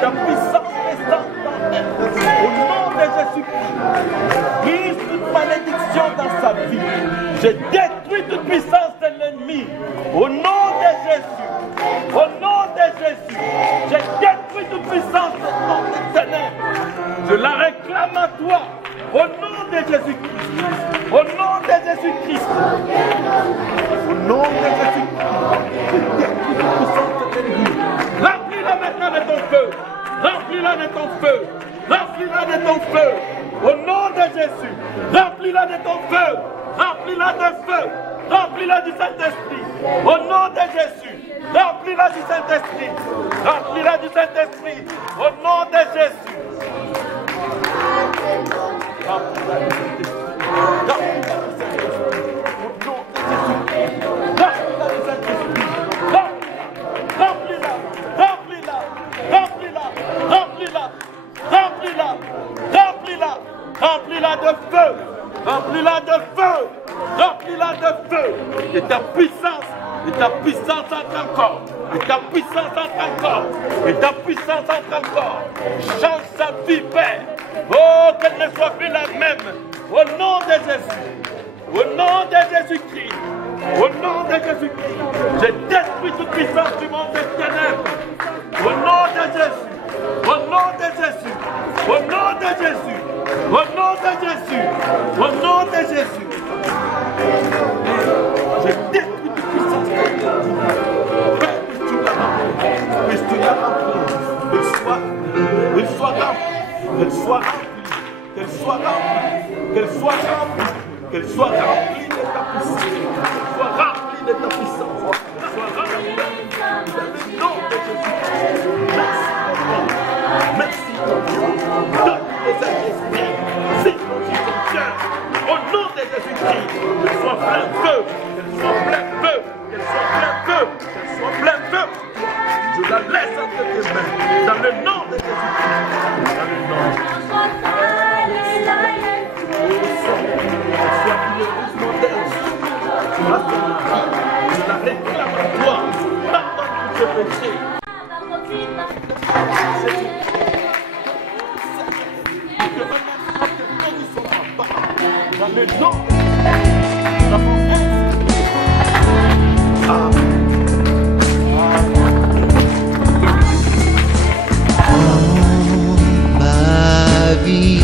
Ta puissance descend dans elle. Au nom de Jésus-Christ, brise toute malédiction dans sa vie. Je détruis toute puissance de l'ennemi. Au nom de Jésus. Au nom de Jésus. Je détruis toute puissance des ténèbres. Je la réclame à toi. Au nom de Jésus-Christ. Au nom de Jésus-Christ. Au nom de Jésus-Christ. Je détruis toute puissance de l'ennemi. Remplis-la maintenant de ton feu. Remplis-la de ton feu. Remplis-la de ton feu. Au nom de Jésus. Remplis-la de ton feu. Remplis-la de feu. Remplis-la du Saint-Esprit. Au nom de Jésus. Remplis-la du Saint-Esprit. Remplis-la du Saint-Esprit. Au nom de Jésus. Remplis-la du Saint-Esprit. Remplis-la du Saint-Esprit. Au nom de Jésus. Remplis-la du Saint-Esprit. Remplis-la. Remplis-la. Remplis-la. Remplis-la. Remplis-la. Remplis-la. Remplis-la de feu. Remplis-la de feu. Remplis-la de feu. Et ta puissance. Et ta puissance entre encore. Et ta puissance entre encore. Et ta puissance entre encore. Change sa vie, Père. Oh, qu'elle ne soit plus la même. Au nom de Jésus. Au nom de Jésus-Christ. Au nom de Jésus-Christ. Je détruis toute puissance du monde des ténèbres. Au nom de Jésus. Au nom de Jésus. Au nom de Jésus. Au nom de Jésus. Au nom de Jésus. Je détruis toute puissance. Père, puisses-tu la remplir. Qu'elle soit remplie. Qu'elle soit remplie. Qu'elle soit remplie. Qu'elle soit remplie. Qu'elle soit remplie de ta puissance. Qu'elle soit remplie de ta puissance. Qu'elle soit remplie dans le nom de Jésus. Merci. Donne les esprits. C'est mon Seigneur. Au nom de Jésus-Christ. Qu'elle soit plein de feu. Qu'elle soit plein de feu. Qu'elle soit plein de feu. Qu'elle soit plein de feu. Je la laisse entre tes mains. Dans le nom de Jésus-Christ. Dans le nom de Jésus-Christ. Sois une épouse modèle. Je la réclame à toi. Pardonne tous tes péchés. maison. La forêt. Ma vie,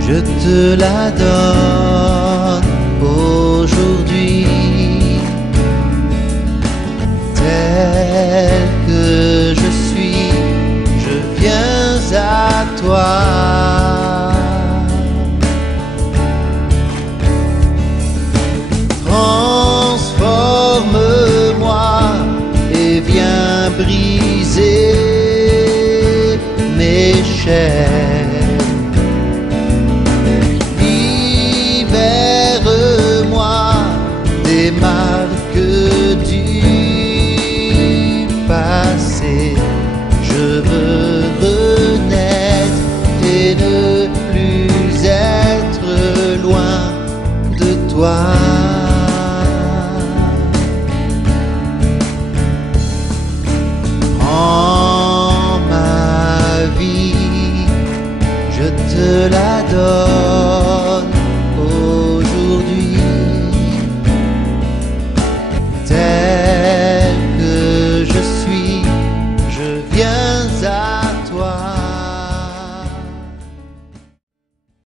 je te la